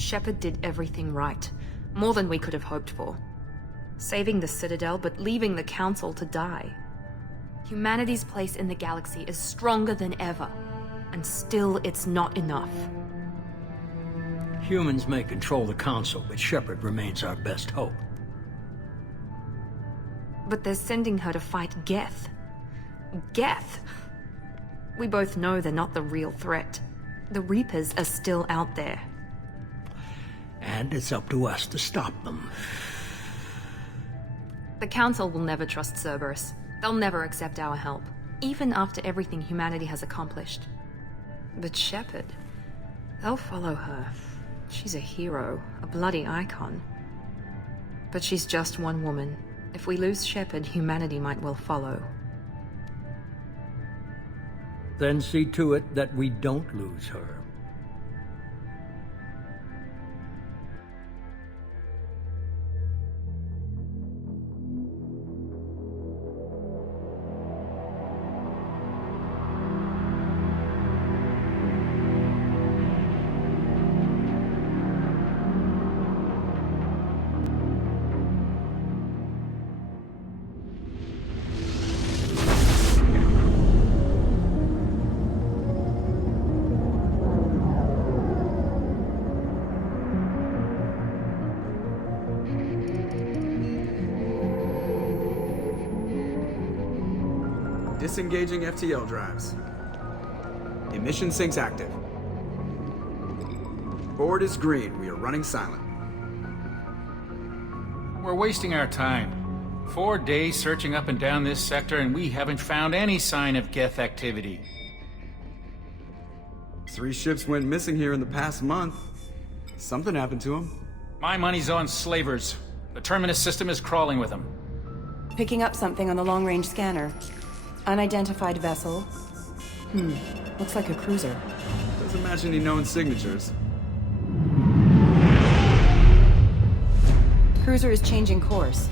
Shepard did everything right. More than we could have hoped for. Saving the Citadel, but leaving the Council to die. Humanity's place in the galaxy is stronger than ever. And still, it's not enough. Humans may control the Council, but Shepard remains our best hope. But they're sending her to fight Geth. Geth! We both know they're not the real threat. The Reapers are still out there. And it's up to us to stop them. The Council will never trust Cerberus. They'll never accept our help, even after everything humanity has accomplished. But Shepard, they'll follow her. She's a hero, a bloody icon. But she's just one woman. If we lose Shepard, humanity might well follow. Then see to it that we don't lose her. Disengaging FTL drives. Emission sinks active. Board is green. We are running silent. We're wasting our time. 4 days searching up and down this sector, and we haven't found any sign of Geth activity. 3 ships went missing here in the past month. Something happened to them. My money's on slavers. The Terminus system is crawling with them. Picking up something on the long-range scanner. Unidentified vessel. Looks like a cruiser. Doesn't match any known signatures. Cruiser is changing course.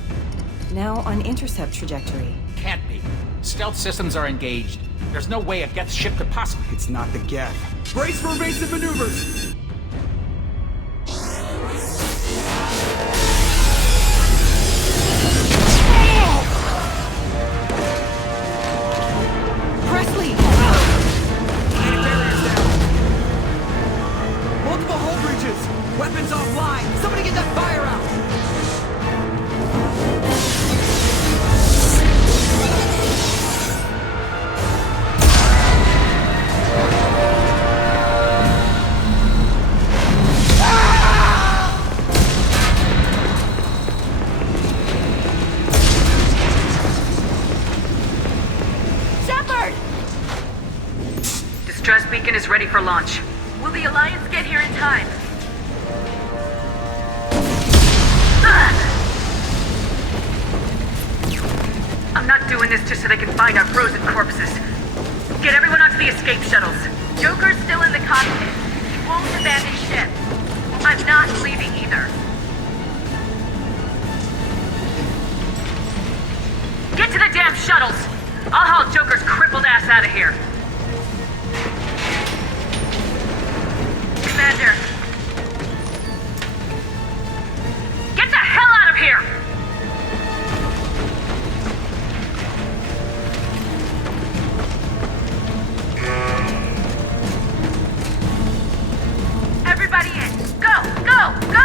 Now on intercept trajectory. Can't be. Stealth systems are engaged. There's no way a Geth ship could possibly... It's not the Geth. Brace for evasive maneuvers! Presley! Planet barriers down! Multiple hull breaches! Weapons offline! Somebody get that fire out! Distress beacon is ready for launch. Will the Alliance get here in time? I'm not doing this just so they can find our frozen corpses. Get everyone onto the escape shuttles. Joker's still in the cockpit. He won't abandon ship. I'm not leaving either. Get to the damn shuttles! I'll haul Joker's crippled ass out of here. Commander. Get the hell out of here! Everybody in! Go! Go! Go!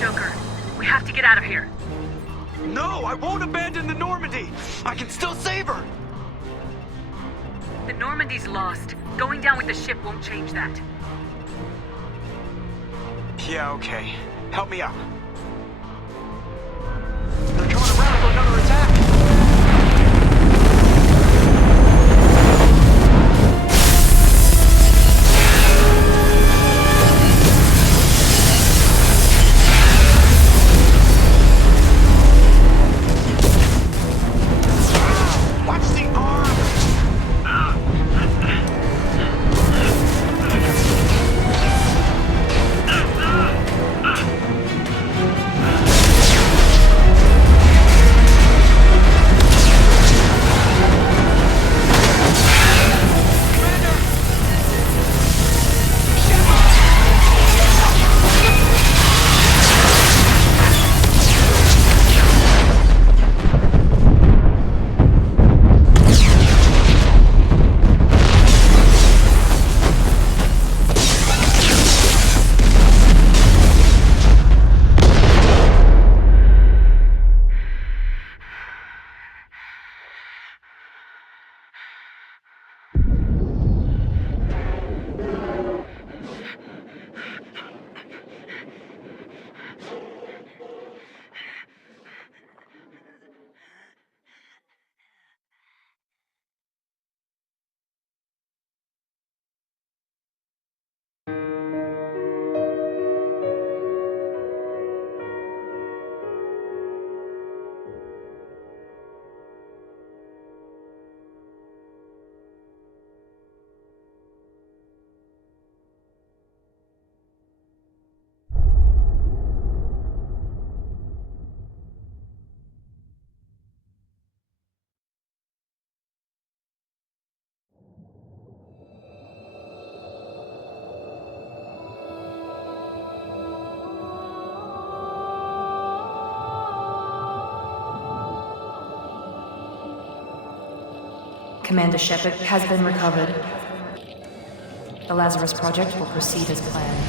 Joker. We have to get out of here. No, I won't abandon the Normandy! I can still save her! The Normandy's lost. Going down with the ship won't change that. Yeah, okay. Help me out. They're coming around for another attack! Watch the arm! Commander Shepard has been recovered. The Lazarus Project will proceed as planned.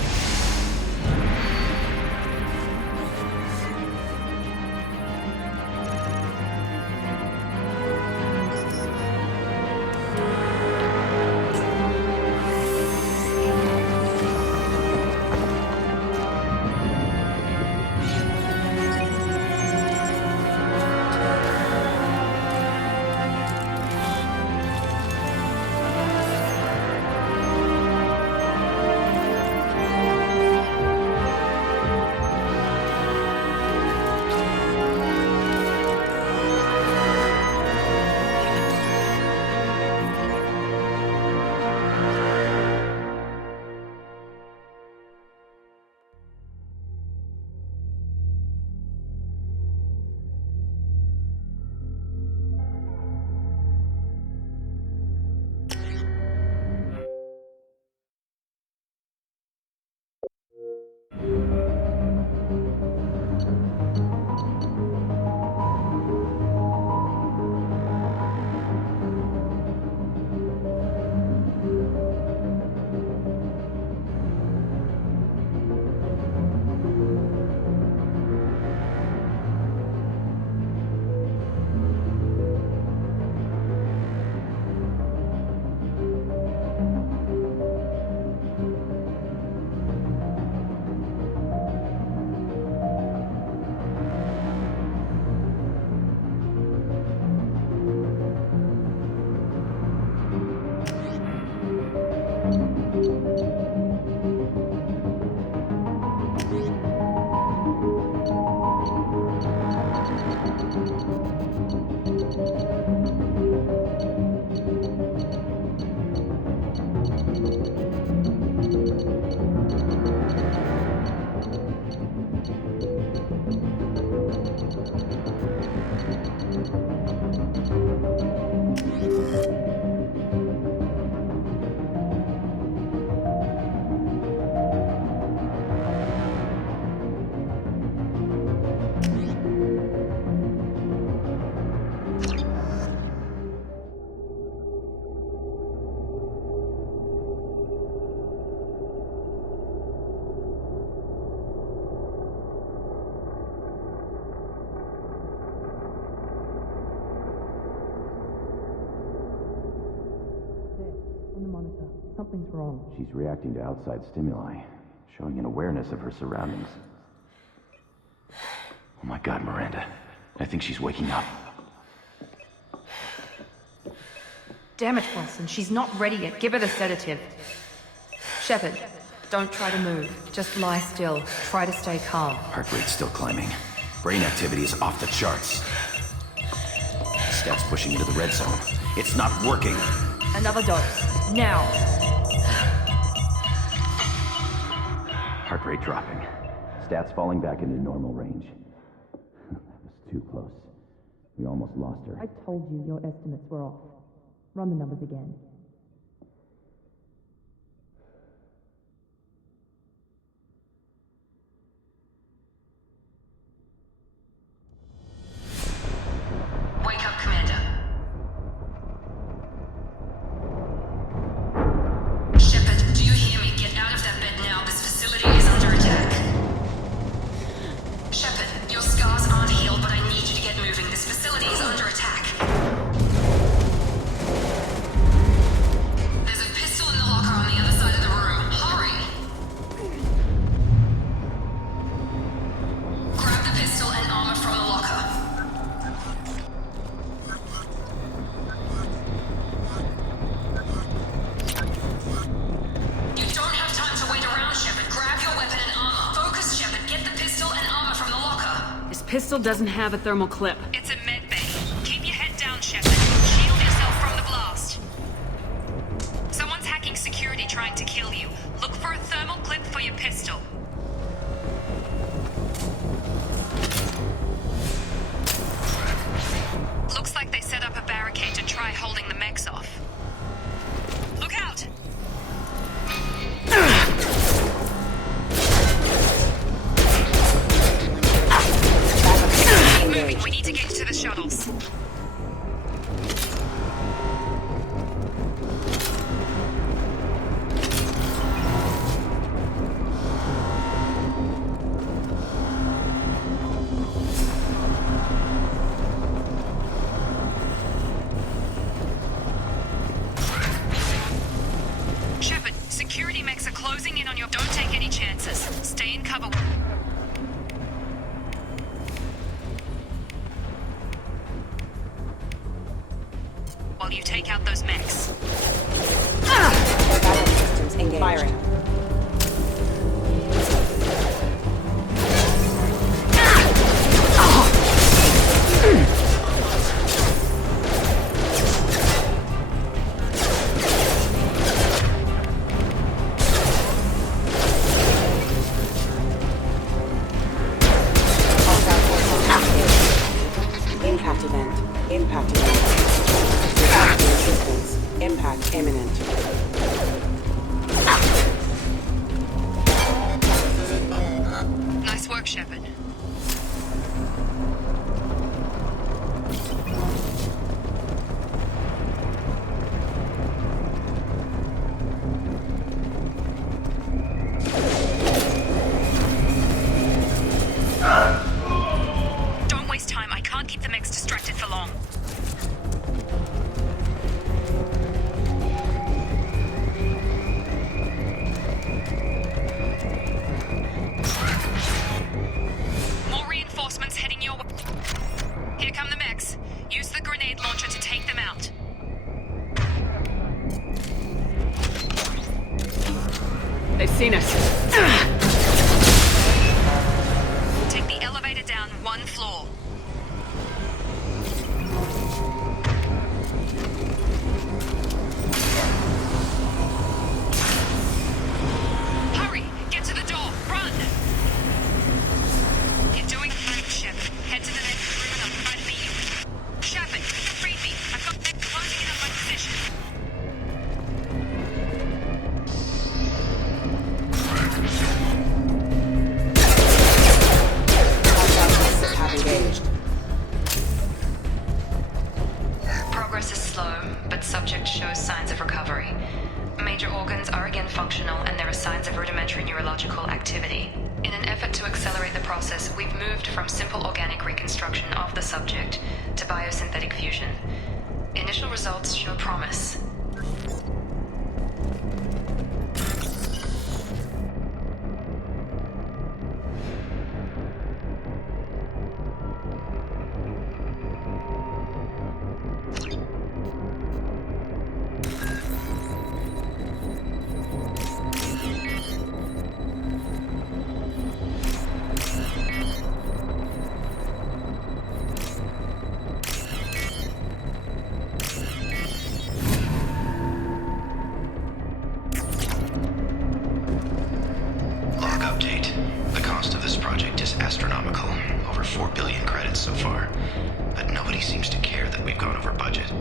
Something's wrong. She's reacting to outside stimuli, showing an awareness of her surroundings. Oh my god, Miranda. I think she's waking up. Damn it, Wilson. She's not ready yet. Give her the sedative. Shepard, don't try to move. Just lie still. Try to stay calm. Heart rate's still climbing. Brain activity is off the charts. Stats pushing into the red zone. It's not working. Another dose. Now. Heart rate dropping. Stats falling back into normal range. That was too close. We almost lost her. I told you your estimates were off. Run the numbers again. Wake up, Commander. Shepard, do you hear me? Get out of that bed now. This facility is under attack. Shepard, your scars aren't healed, but I need you to get moving. This facility is under attack. There's a pistol in the locker on the other side of the room. Hurry! Grab the pistol and armor from the locker. You don't have time to wait around, Shepard. Grab your weapon and armor. Focus, Shepard. Get the pistol and armor from the locker. This pistol doesn't have a thermal clip. It's a med bay. Keep your head down, Shepard. Shield yourself from the blast. Someone's hacking security trying to kill you. Look for a thermal clip for your pistol. Looks like they set up a barricade to try holding the mechs off. Look out! Keep moving. We need to get to the shuttles. Shepard, security mechs are closing in on your... Don't take any chances. Stay in cover. While you take out those mechs. Systems engaged. Firing. Impact event. Impact event. Reactor assistance. Impact imminent. Nice work, Shepard. Don't waste time. I can't keep the mechs distracted for long. More reinforcements heading your way. Here come the mechs. Use the grenade launcher to take them out. They've seen us. Take the elevator down one floor. Hurry! Get to the door! Run! You're doing great, Shepard. Head to the next room and I'll try to beat you. Shepard, read me. I've got them closing in on my position. Systems have engaged. Progress is slow, but subject shows signs of recovery. Major organs are again functional, and there are signs of rudimentary neurological activity. In an effort to accelerate the process, we've moved from simple organic reconstruction of the subject to biosynthetic fusion. Initial results show promise. so far, but nobody seems to care that we've gone over budget.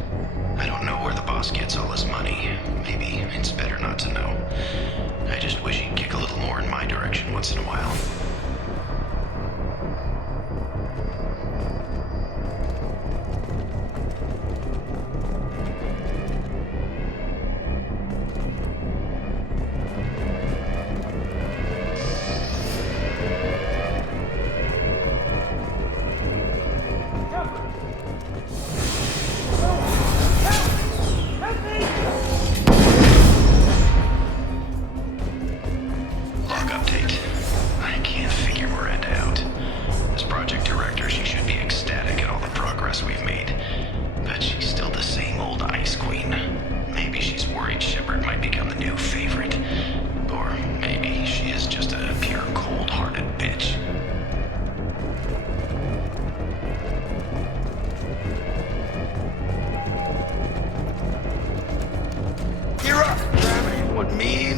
I don't know where the boss gets all his money. Maybe it's better not to know. I just wish he'd kick a little more in my direction once in a while.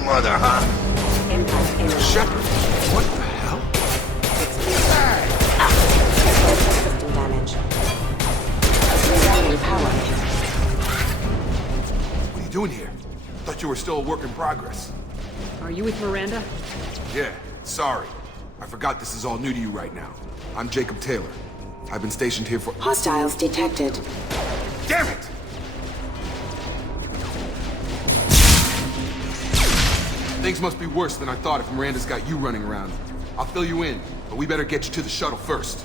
Mother, huh? Shepard, what the hell? System damage. Rerouting power. What are you doing here? Thought you were still a work in progress. Are you with Miranda? Yeah, sorry. I forgot this is all new to you right now. I'm Jacob Taylor. I've been stationed here for— Hostiles detected. Damn it! Things must be worse than I thought if Miranda's got you running around. I'll fill you in, but we better get you to the shuttle first.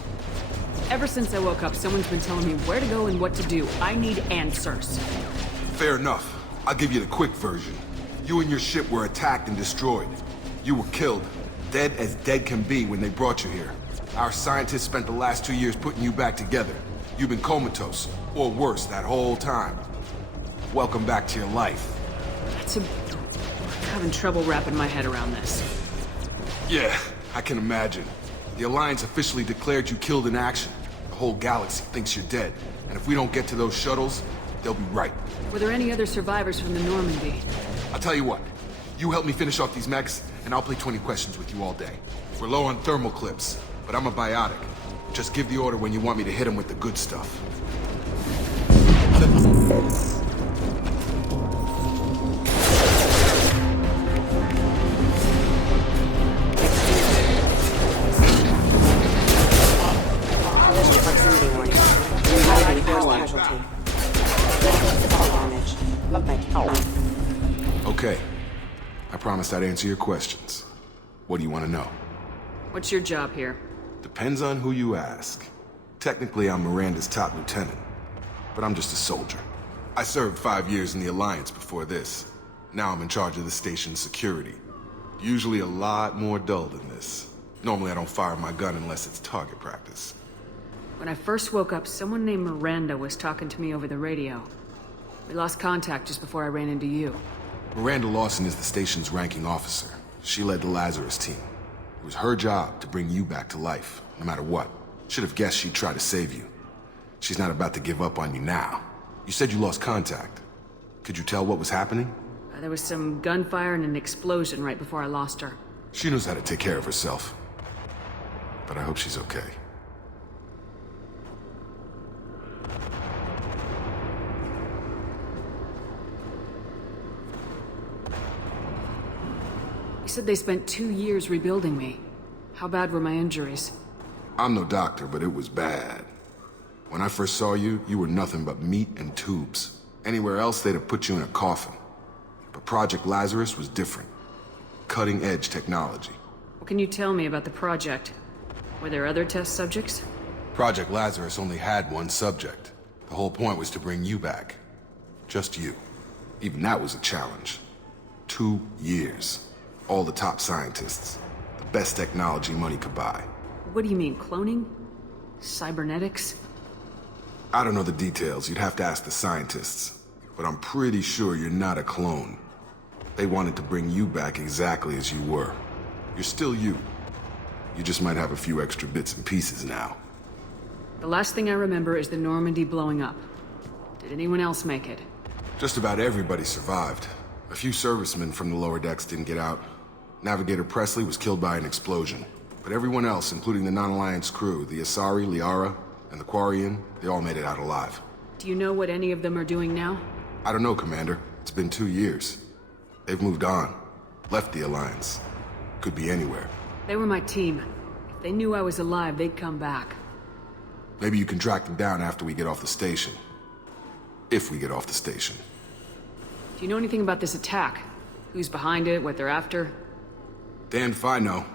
Ever since I woke up, someone's been telling me where to go and what to do. I need answers. Fair enough. I'll give you the quick version. You and your ship were attacked and destroyed. You were killed, dead as dead can be when they brought you here. Our scientists spent the last 2 years putting you back together. You've been comatose, or worse, that whole time. Welcome back to your life. I'm having trouble wrapping my head around this. Yeah, I can imagine. The Alliance officially declared you killed in action. The whole galaxy thinks you're dead. And if we don't get to those shuttles, they'll be right. Were there any other survivors from the Normandy? I'll tell you what. You help me finish off these mechs, and I'll play 20 questions with you all day. We're low on thermal clips, but I'm a biotic. Just give the order when you want me to hit them with the good stuff. Okay. I promised I'd answer your questions. What do you want to know? What's your job here? Depends on who you ask. Technically, I'm Miranda's top lieutenant, but I'm just a soldier. I served 5 years in the Alliance before this. Now I'm in charge of the station's security. Usually a lot more dull than this. Normally I don't fire my gun unless it's target practice. When I first woke up, someone named Miranda was talking to me over the radio. We lost contact just before I ran into you. Miranda Lawson is the station's ranking officer. She led the Lazarus team. It was her job to bring you back to life, no matter what. Should have guessed she'd try to save you. She's not about to give up on you now. You said you lost contact. Could you tell what was happening? There was some gunfire and an explosion right before I lost her. She knows how to take care of herself. But I hope she's okay. You said they spent 2 years rebuilding me. How bad were my injuries? I'm no doctor, but it was bad. When I first saw you, you were nothing but meat and tubes. Anywhere else, they'd have put you in a coffin. But Project Lazarus was different. Cutting-edge technology. What can you tell me about the project? Were there other test subjects? Project Lazarus only had one subject. The whole point was to bring you back. Just you. Even that was a challenge. 2 years. All the top scientists. The best technology money could buy. What do you mean, cloning? Cybernetics? I don't know the details. You'd have to ask the scientists. But I'm pretty sure you're not a clone. They wanted to bring you back exactly as you were. You're still you. You just might have a few extra bits and pieces now. The last thing I remember is the Normandy blowing up. Did anyone else make it? Just about everybody survived. A few servicemen from the lower decks didn't get out. Navigator Presley was killed by an explosion. But everyone else, including the non-Alliance crew, the Asari, Liara, and the Quarian, they all made it out alive. Do you know what any of them are doing now? I don't know, Commander. It's been 2 years. They've moved on. Left the Alliance. Could be anywhere. They were my team. If they knew I was alive, they'd come back. Maybe you can track them down after we get off the station. If we get off the station. Do you know anything about this attack? Who's behind it, what they're after? Damned if I know.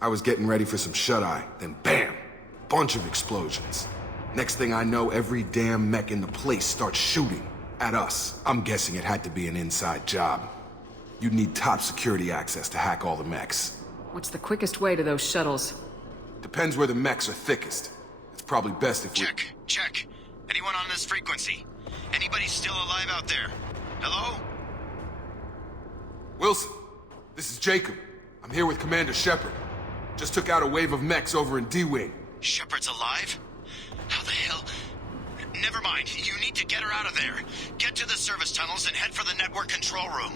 I was getting ready for some shut-eye, then BAM! Bunch of explosions. Next thing I know, every damn mech in the place starts shooting. At us. I'm guessing it had to be an inside job. You'd need top security access to hack all the mechs. What's the quickest way to those shuttles? Depends where the mechs are thickest. It's probably best if we... Check. Anyone on this frequency? Anybody still alive out there? Hello? Wilson, this is Jacob. I'm here with Commander Shepard. Just took out a wave of mechs over in D-Wing. Shepard's alive? How the hell? Never mind. You need to get her out of there. Get to the service tunnels and head for the network control room.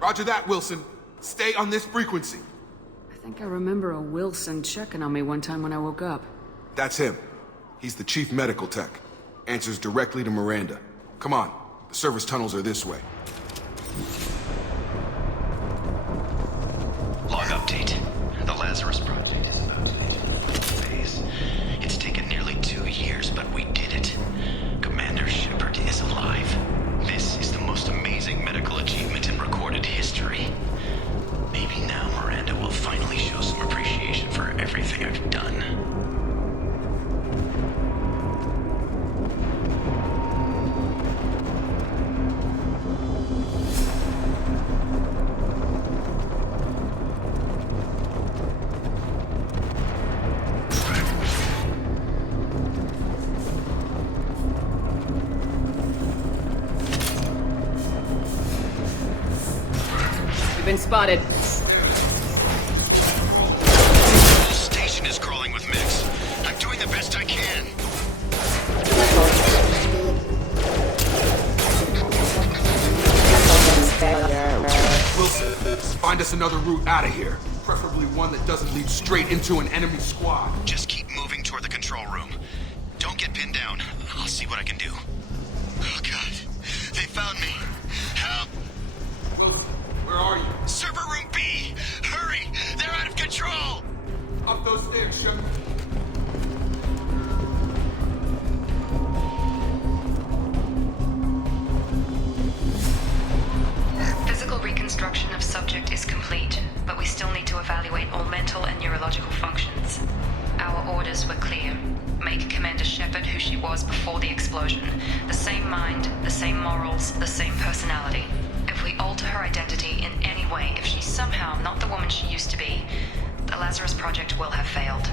Roger that, Wilson. Stay on this frequency. I think I remember a Wilson checking on me one time when I woke up. That's him. He's the chief medical tech. Answers directly to Miranda. Come on. The service tunnels are this way. Log update. The Lazarus Project is about to enter the phase. It's taken nearly 2 years, but we did it. Commander Shepard is alive. This is the most amazing medical achievement in recorded history. Maybe now Miranda will finally show some appreciation for everything I've done. You've been spotted. The whole station is crawling with mechs. I'm doing the best I can. Wilson, find us another route out of here. Preferably one that doesn't lead straight into an enemy squad. Just keep moving toward the control room. Don't get pinned down. I'll see what I can do. Oh, God. They found me. Help! Wilson, where are you? Server room B! Hurry! They're out of control! Up those stairs, Shepard. Physical reconstruction of subject is complete, but we still need to evaluate all mental and neurological functions. Our orders were clear. Make Commander Shepard who she was before the explosion. The same mind, the same morals, the same personality. If we alter her identity in any way, if she's somehow not the woman she used to be, the Lazarus Project will have failed.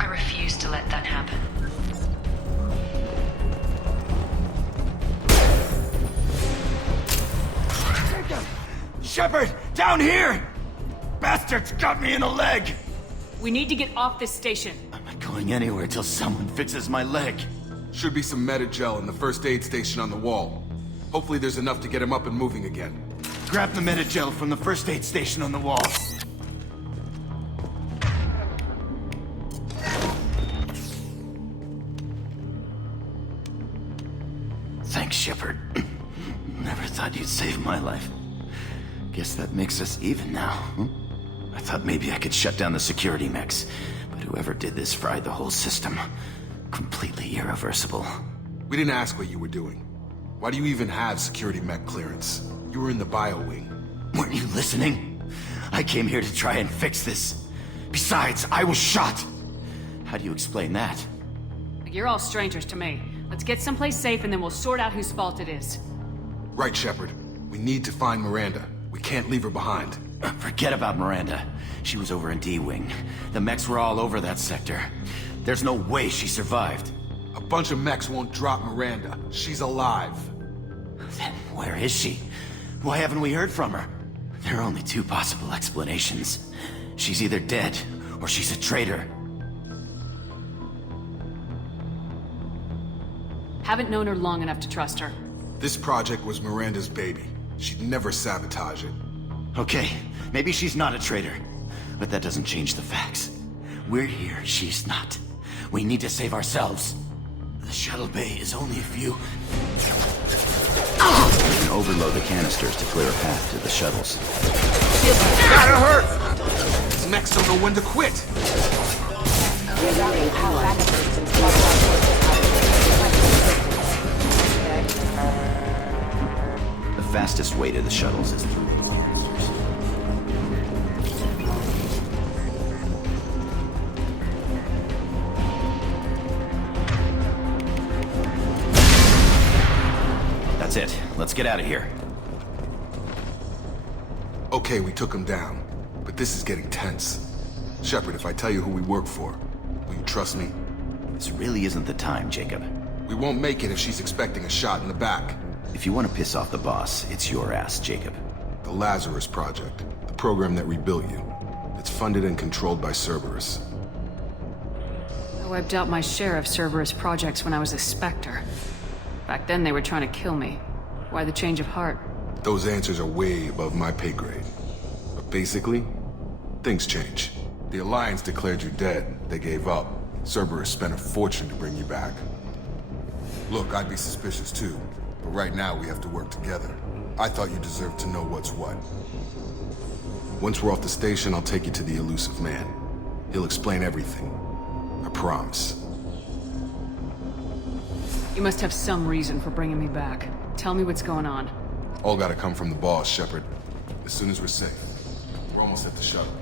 I refuse to let that happen. Shepard, down here! Bastards got me in the leg! We need to get off this station. I'm not going anywhere till someone fixes my leg. Should be some Medi-gel in the first aid station on the wall. Hopefully there's enough to get him up and moving again. Grab the Medi-gel from the first aid station on the wall. Thanks, Shepard. Never thought you'd save my life. Guess that makes us even now. Huh? I thought maybe I could shut down the security mechs, but whoever did this fried the whole system. Completely irreversible. We didn't ask what you were doing. Why do you even have security mech clearance? You were in the bio wing. Weren't you listening? I came here to try and fix this. Besides, I was shot. How do you explain that? You're all strangers to me. Let's get someplace safe and then we'll sort out whose fault it is. Right, Shepard. We need to find Miranda. We can't leave her behind. Forget about Miranda. She was over in D-Wing. The mechs were all over that sector. There's no way she survived. A bunch of mechs won't drop Miranda. She's alive. Then where is she? Why haven't we heard from her? There are only two possible explanations. She's either dead, or she's a traitor. Haven't known her long enough to trust her. This project was Miranda's baby. She'd never sabotage it. Okay, maybe she's not a traitor. But that doesn't change the facts. We're here, she's not. We need to save ourselves. The shuttle bay is only a few... We can overload the canisters to clear a path to the shuttles. Gotta hurt! These mechs don't know when to quit! The fastest way to the shuttles is through the canisters. That's it. Let's get out of here. Okay, we took him down, but this is getting tense. Shepard, if I tell you who we work for, will you trust me? This really isn't the time, Jacob. We won't make it if she's expecting a shot in the back. If you want to piss off the boss, it's your ass, Jacob. The Lazarus Project, the program that rebuilt you. It's funded and controlled by Cerberus. I wiped out my share of Cerberus projects when I was a Spectre. Back then they were trying to kill me. Why the change of heart? Those answers are way above my pay grade. But basically, things change. The Alliance declared you dead. They gave up. Cerberus spent a fortune to bring you back. Look, I'd be suspicious too. But right now we have to work together. I thought you deserved to know what's what. Once we're off the station, I'll take you to the Elusive Man. He'll explain everything. I promise. You must have some reason for bringing me back. Tell me what's going on. All gotta come from the boss, Shepard. As soon as we're safe. We're almost at the shuttle.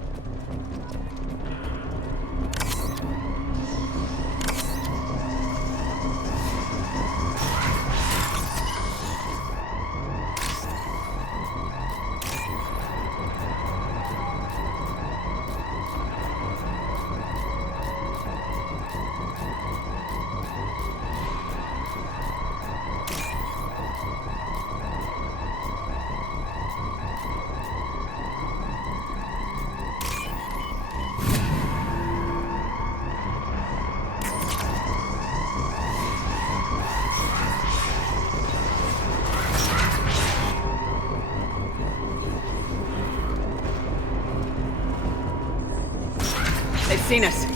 They've seen us.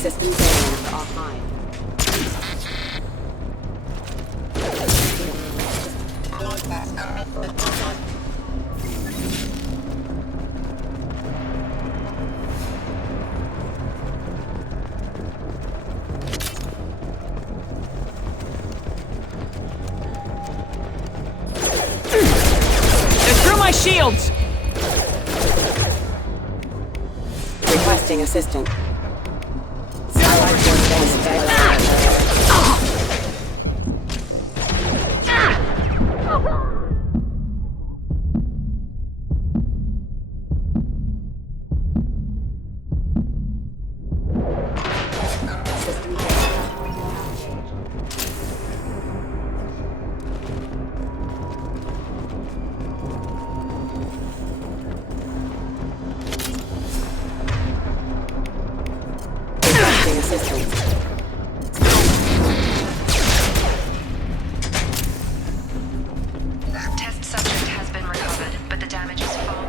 Systems offline. Shields! Requesting assistance. Test subject has been recovered, but the damage is far.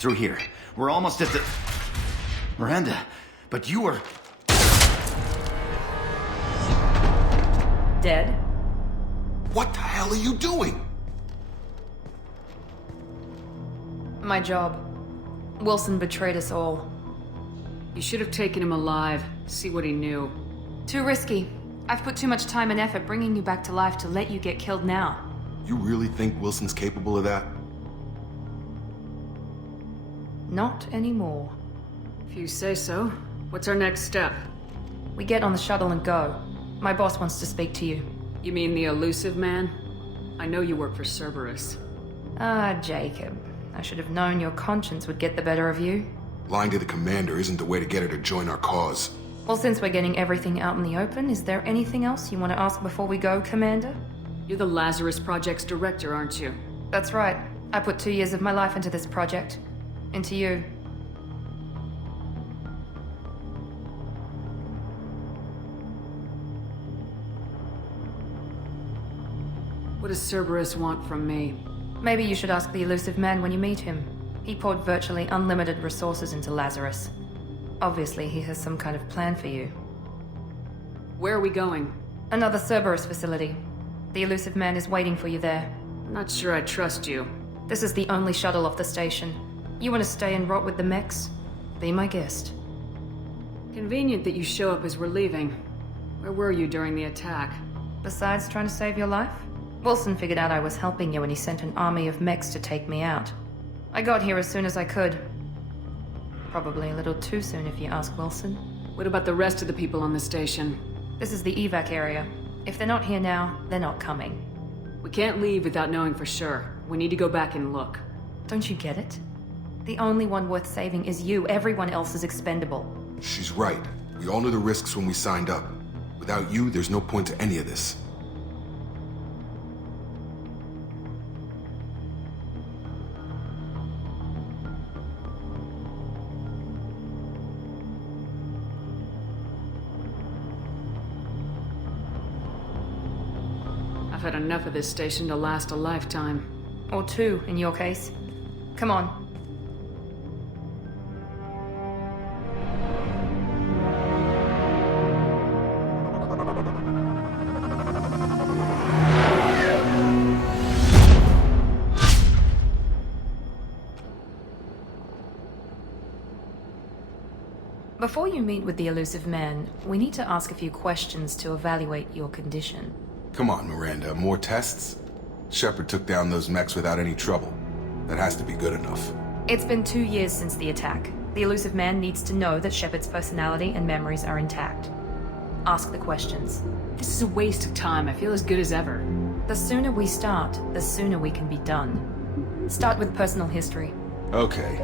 Through here. We're almost at the... Miranda, but you were... Dead? What the hell are you doing? My job. Wilson betrayed us all. You should have taken him alive. See what he knew. Too risky. I've put too much time and effort bringing you back to life to let you get killed now. You really think Wilson's capable of that? Not anymore. If you say so. What's our next step? We get on the shuttle and go. My boss wants to speak to you. You mean the elusive man? I know you work for Cerberus. Ah, Jacob. I should have known your conscience would get the better of you. Lying to the commander isn't the way to get her to join our cause. Well, since we're getting everything out in the open, is there anything else you want to ask before we go, Commander? You're the Lazarus Project's director, aren't you? That's right. I put 2 years of my life into this project. Into you. What does Cerberus want from me? Maybe you should ask the elusive man when you meet him. He poured virtually unlimited resources into Lazarus. Obviously, he has some kind of plan for you. Where are we going? Another Cerberus facility. The elusive man is waiting for you there. I'm not sure I trust you. This is the only shuttle off the station. You want to stay and rot with the mechs? Be my guest. Convenient that you show up as we're leaving. Where were you during the attack? Besides trying to save your life? Wilson figured out I was helping you and he sent an army of mechs to take me out. I got here as soon as I could. Probably a little too soon if you ask Wilson. What about the rest of the people on the station? This is the evac area. If they're not here now, they're not coming. We can't leave without knowing for sure. We need to go back and look. Don't you get it? The only one worth saving is you. Everyone else is expendable. She's right. We all knew the risks when we signed up. Without you, there's no point to any of this. I've had enough of this station to last a lifetime. Or 2, in your case. Come on. Before you meet with the elusive man, we need to ask a few questions to evaluate your condition. Come on, Miranda, more tests? Shepard took down those mechs without any trouble. That has to be good enough. It's been 2 years since the attack. The elusive man needs to know that Shepard's personality and memories are intact. Ask the questions. This is a waste of time. I feel as good as ever. The sooner we start, the sooner we can be done. Start with personal history. Okay.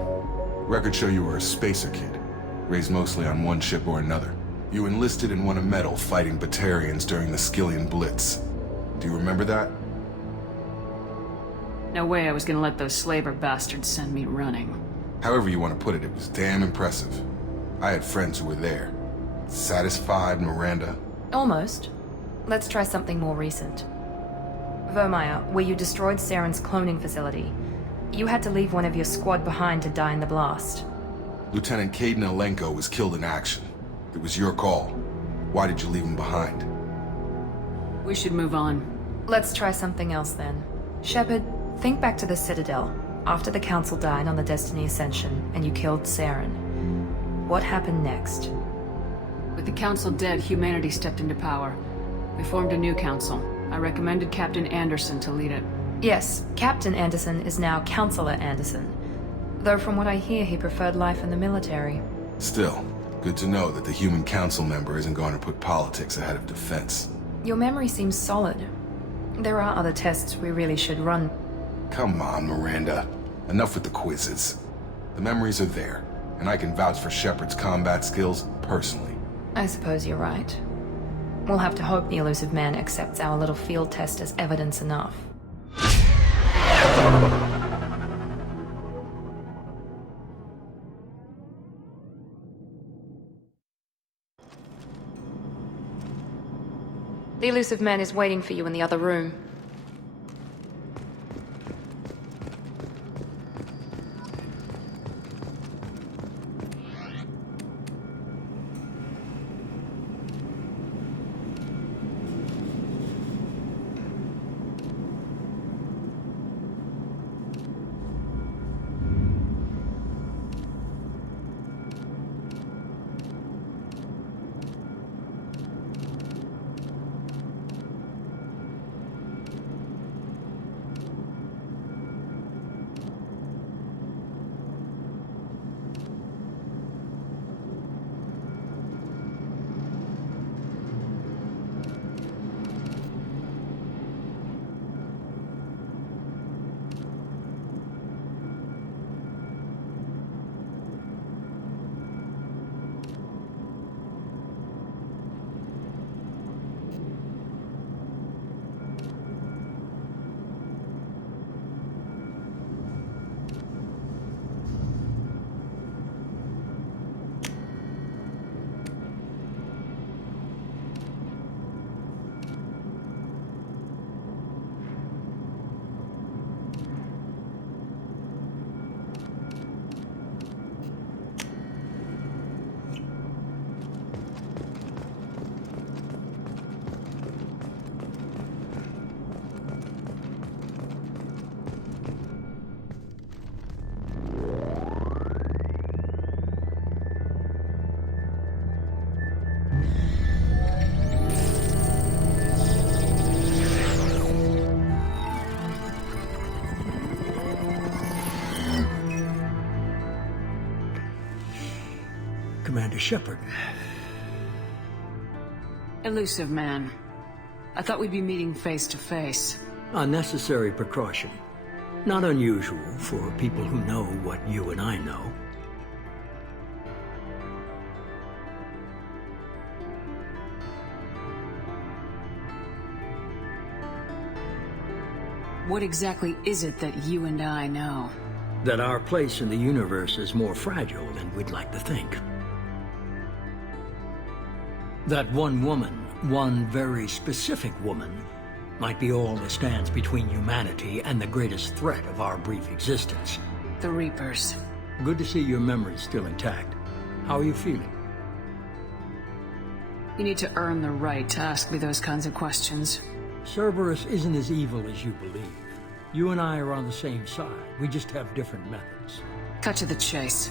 Records show you were a spacer kid, raised mostly on one ship or another. You enlisted and won a medal fighting Batarians during the Skillian Blitz. Do you remember that? No way I was gonna let those slaver bastards send me running. However you want to put it, it was damn impressive. I had friends who were there. Satisfied, Miranda? Almost. Let's try something more recent. Vermeer, where you destroyed Saren's cloning facility. You had to leave one of your squad behind to die in the blast. Lieutenant Kaidan Alenko was killed in action. It was your call. Why did you leave him behind? We should move on. Let's try something else then. Shepard, think back to the Citadel, after the Council died on the Destiny Ascension, and you killed Saren. What happened next? With the Council dead, humanity stepped into power. We formed a new council. I recommended Captain Anderson to lead it. Yes, Captain Anderson is now Counselor Anderson. Though from what I hear, he preferred life in the military. Still, good to know that the human council member isn't going to put politics ahead of defense. Your memory seems solid. There are other tests we really should run. Come on, Miranda. Enough with the quizzes. The memories are there, and I can vouch for Shepard's combat skills personally. I suppose you're right. We'll have to hope the elusive man accepts our little field test as evidence enough. The elusive man is waiting for you in the other room. Commander Shepard. Elusive man. I thought we'd be meeting face to face. A necessary precaution. Not unusual for people who know what you and I know. What exactly is it that you and I know? That our place in the universe is more fragile than we'd like to think. That one woman, one very specific woman, might be all that stands between humanity and the greatest threat of our brief existence. The Reapers. Good to see your memory's still intact. How are you feeling? You need to earn the right to ask me those kinds of questions. Cerberus isn't as evil as you believe. You and I are on the same side. We just have different methods. Cut to the chase.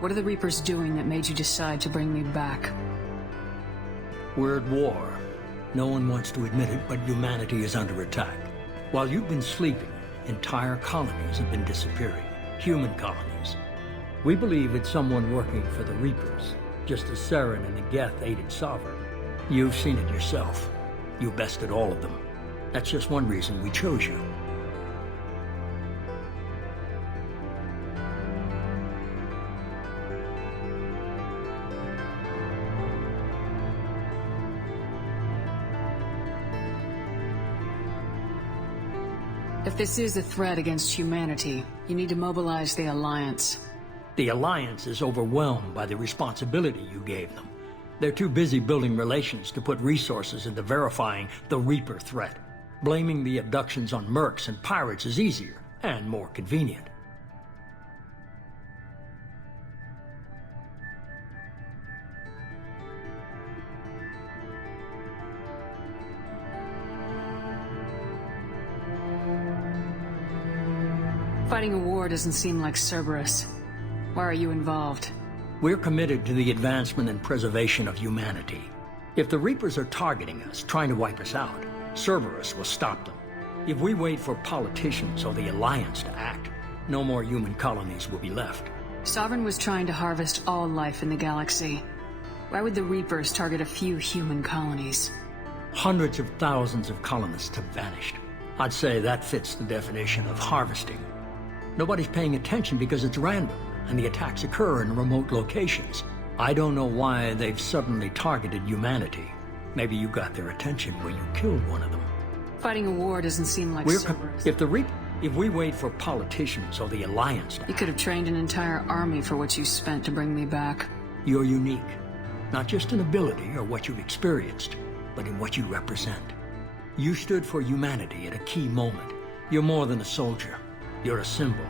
What are the Reapers doing that made you decide to bring me back? We're at war. No one wants to admit it, but humanity is under attack. While you've been sleeping, entire colonies have been disappearing. Human colonies. We believe it's someone working for the Reapers, just as Saren and the Geth aided Sovereign. You've seen it yourself. You bested all of them. That's just one reason we chose you. If this is a threat against humanity, you need to mobilize the Alliance. The Alliance is overwhelmed by the responsibility you gave them. They're too busy building relations to put resources into verifying the Reaper threat. Blaming the abductions on mercs and pirates is easier and more convenient. Fighting a war doesn't seem like Cerberus. Why are you involved? We're committed to the advancement and preservation of humanity. If the Reapers are targeting us, trying to wipe us out, Cerberus will stop them. If we wait for politicians or the Alliance to act, no more human colonies will be left. Sovereign was trying to harvest all life in the galaxy. Why would the Reapers target a few human colonies? Hundreds of thousands of colonists have vanished. I'd say that fits the definition of harvesting. Nobody's paying attention because it's random, and the attacks occur in remote locations. I don't know why they've suddenly targeted humanity. Maybe you got their attention when you killed one of them. Fighting a war doesn't seem like Cerberus. If we wait for politicians or the Alliance to You could have trained an entire army for what you spent to bring me back. You're unique. Not just in ability or what you've experienced, but in what you represent. You stood for humanity at a key moment. You're more than a soldier. You're a symbol.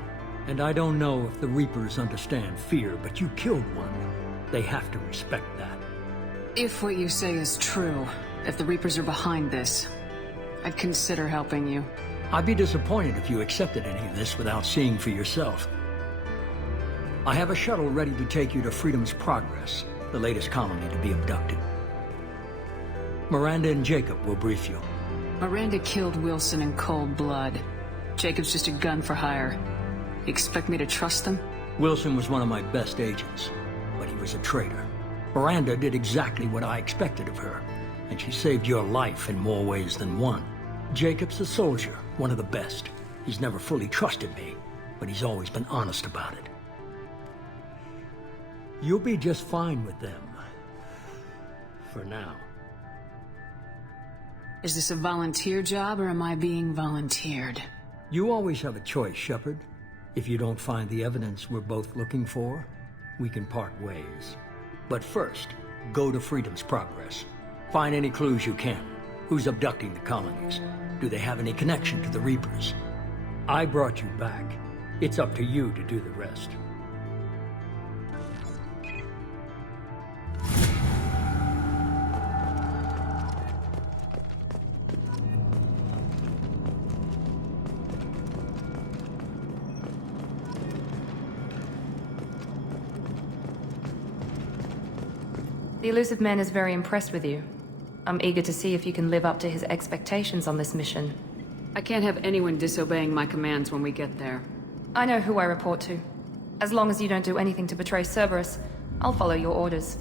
And I don't know if the Reapers understand fear, but you killed one. They have to respect that. If what you say is true, if the Reapers are behind this, I'd consider helping you. I'd be disappointed if you accepted any of this without seeing for yourself. I have a shuttle ready to take you to Freedom's Progress, the latest colony to be abducted. Miranda and Jacob will brief you. Miranda killed Wilson in cold blood. Jacob's just a gun for hire. You expect me to trust them? Wilson was one of my best agents, but he was a traitor. Miranda did exactly what I expected of her, and she saved your life in more ways than one. Jacob's a soldier, one of the best. He's never fully trusted me, but he's always been honest about it. You'll be just fine with them. For now. Is this a volunteer job, or am I being volunteered? You always have a choice, Shepard. If you don't find the evidence we're both looking for, we can part ways. But first, go to Freedom's Progress. Find any clues you can. Who's abducting the colonies? Do they have any connection to the Reapers? I brought you back. It's up to you to do the rest. The Elusive Man is very impressed with you. I'm eager to see if you can live up to his expectations on this mission. I can't have anyone disobeying my commands when we get there. I know who I report to. As long as you don't do anything to betray Cerberus, I'll follow your orders.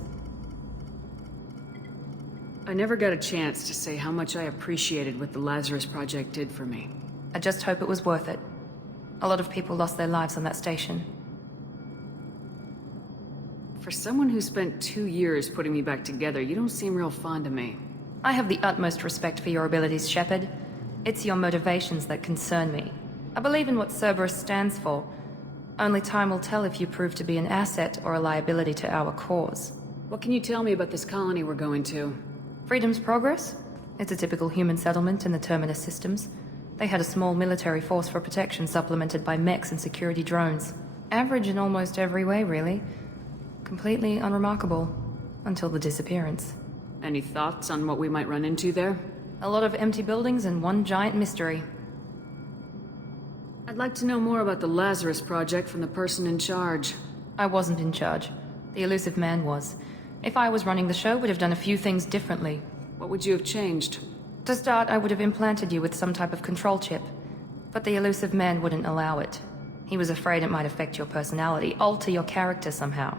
I never got a chance to say how much I appreciated what the Lazarus Project did for me. I just hope it was worth it. A lot of people lost their lives on that station. For someone who spent 2 years putting me back together, you don't seem real fond of me. I have the utmost respect for your abilities, Shepard. It's your motivations that concern me. I believe in what Cerberus stands for. Only time will tell if you prove to be an asset or a liability to our cause. What can you tell me about this colony we're going to? Freedom's Progress? It's a typical human settlement in the Terminus systems. They had a small military force for protection supplemented by mechs and security drones. Average in almost every way, really. Completely unremarkable. Until the disappearance. Any thoughts on what we might run into there? A lot of empty buildings and one giant mystery. I'd like to know more about the Lazarus Project from the person in charge. I wasn't in charge. The Elusive Man was. If I was running the show, would have done a few things differently. What would you have changed? To start, I would have implanted you with some type of control chip. But the Elusive Man wouldn't allow it. He was afraid it might affect your personality, alter your character somehow.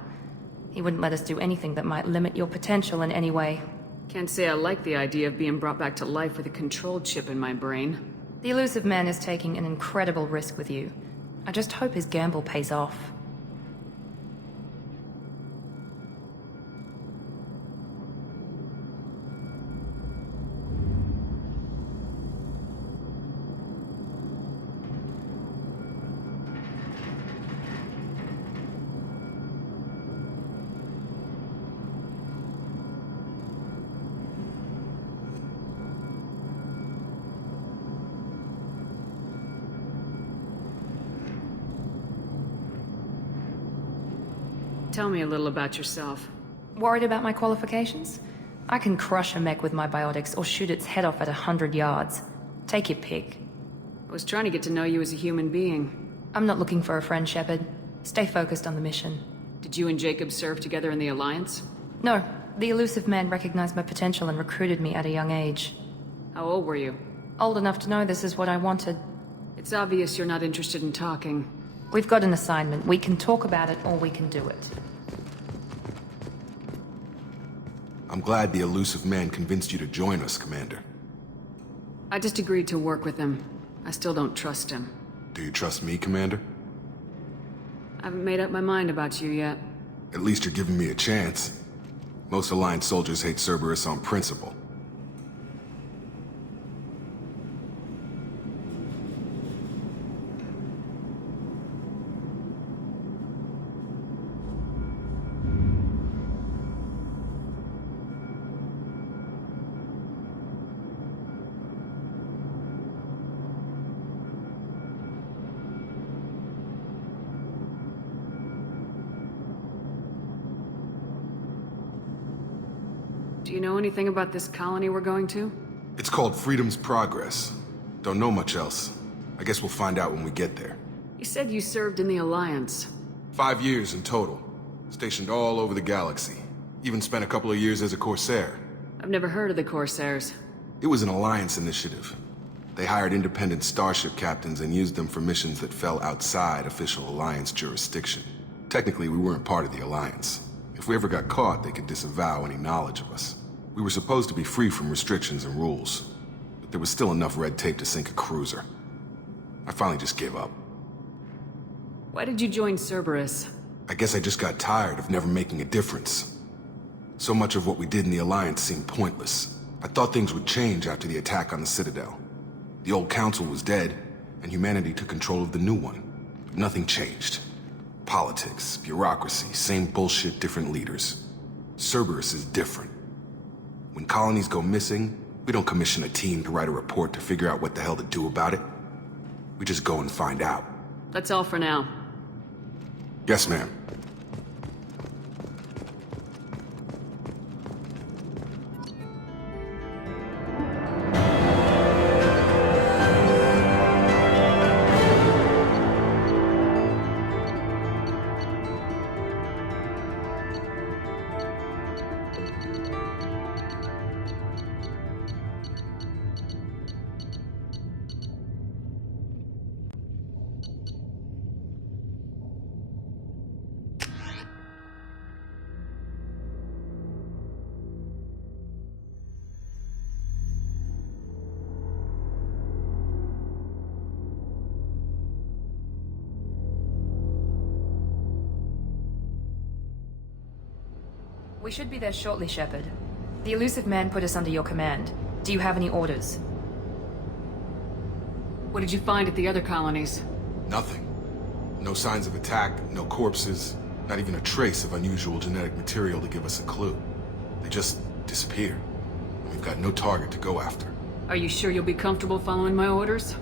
He wouldn't let us do anything that might limit your potential in any way. Can't say I like the idea of being brought back to life with a control chip in my brain. The Elusive Man is taking an incredible risk with you. I just hope his gamble pays off. Tell me a little about yourself. Worried about my qualifications? I can crush a mech with my biotics or shoot its head off at 100 yards. Take your pick. I was trying to get to know you as a human being. I'm not looking for a friend, Shepard. Stay focused on the mission. Did you and Jacob serve together in the Alliance? No. The Elusive Man recognized my potential and recruited me at a young age. How old were you? Old enough to know this is what I wanted. It's obvious you're not interested in talking. We've got an assignment. We can talk about it or we can do it. I'm glad the Elusive Man convinced you to join us, Commander. I just agreed to work with him. I still don't trust him. Do you trust me, Commander? I haven't made up my mind about you yet. At least you're giving me a chance. Most Alliance soldiers hate Cerberus on principle. Do you know anything about this colony we're going to? It's called Freedom's Progress. Don't know much else. I guess we'll find out when we get there. You said you served in the Alliance. 5 years in total. Stationed all over the galaxy. Even spent a couple of years as a Corsair. I've never heard of the Corsairs. It was an Alliance initiative. They hired independent starship captains and used them for missions that fell outside official Alliance jurisdiction. Technically, we weren't part of the Alliance. If we ever got caught, they could disavow any knowledge of us. We were supposed to be free from restrictions and rules, but there was still enough red tape to sink a cruiser. I finally just gave up. Why did you join Cerberus? I guess I just got tired of never making a difference. So much of what we did in the Alliance seemed pointless. I thought things would change after the attack on the Citadel. The old council was dead, and humanity took control of the new one. But nothing changed. Politics, bureaucracy, same bullshit, different leaders. Cerberus is different. When colonies go missing, we don't commission a team to write a report to figure out what the hell to do about it. We just go and find out. That's all for now. Yes, ma'am. We should be there shortly, Shepard. The Illusive Man put us under your command. Do you have any orders? What did you find at the other colonies? Nothing. No signs of attack, no corpses, not even a trace of unusual genetic material to give us a clue. They just disappeared. We've got no target to go after. Are you sure you'll be comfortable following my orders?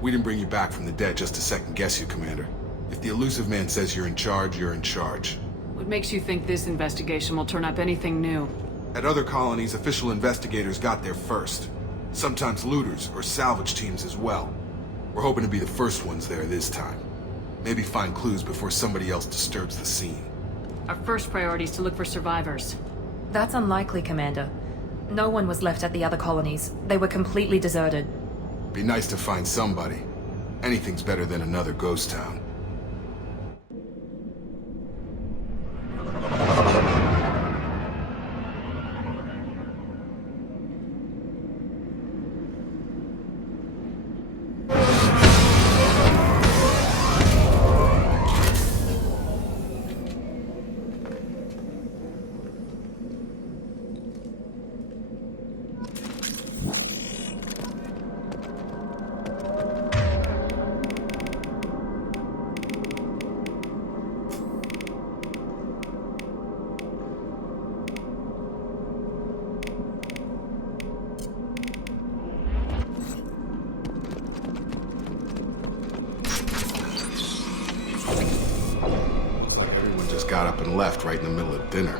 We didn't bring you back from the dead just to second-guess you, Commander. If the Illusive Man says you're in charge, you're in charge. What makes you think this investigation will turn up anything new? At other colonies, official investigators got there first. Sometimes looters or salvage teams as well. We're hoping to be the first ones there this time. Maybe find clues before somebody else disturbs the scene. Our first priority is to look for survivors. That's unlikely, Commander. No one was left at the other colonies. They were completely deserted. Be nice to find somebody. Anything's better than another ghost town. Got up and left right in the middle of dinner.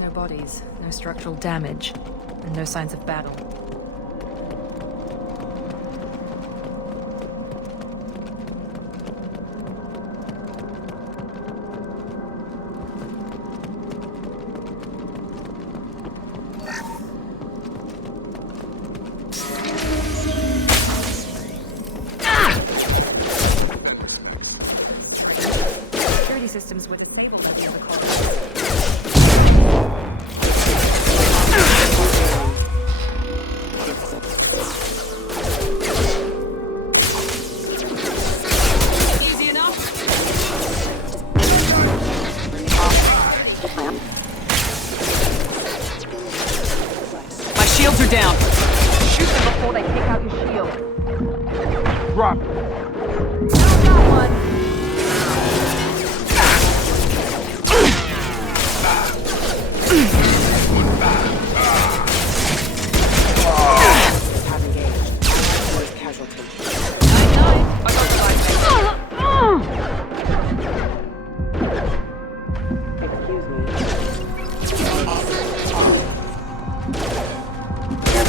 No bodies, no structural damage, and no signs of battle. Security systems were disabled at the other colony. Shields are down. Shoot them before they take out your shield. Drop. Got one.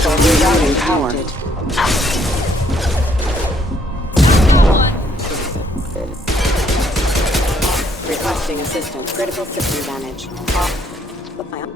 Rerouting power. Requesting assistance. Critical system damage. The plan.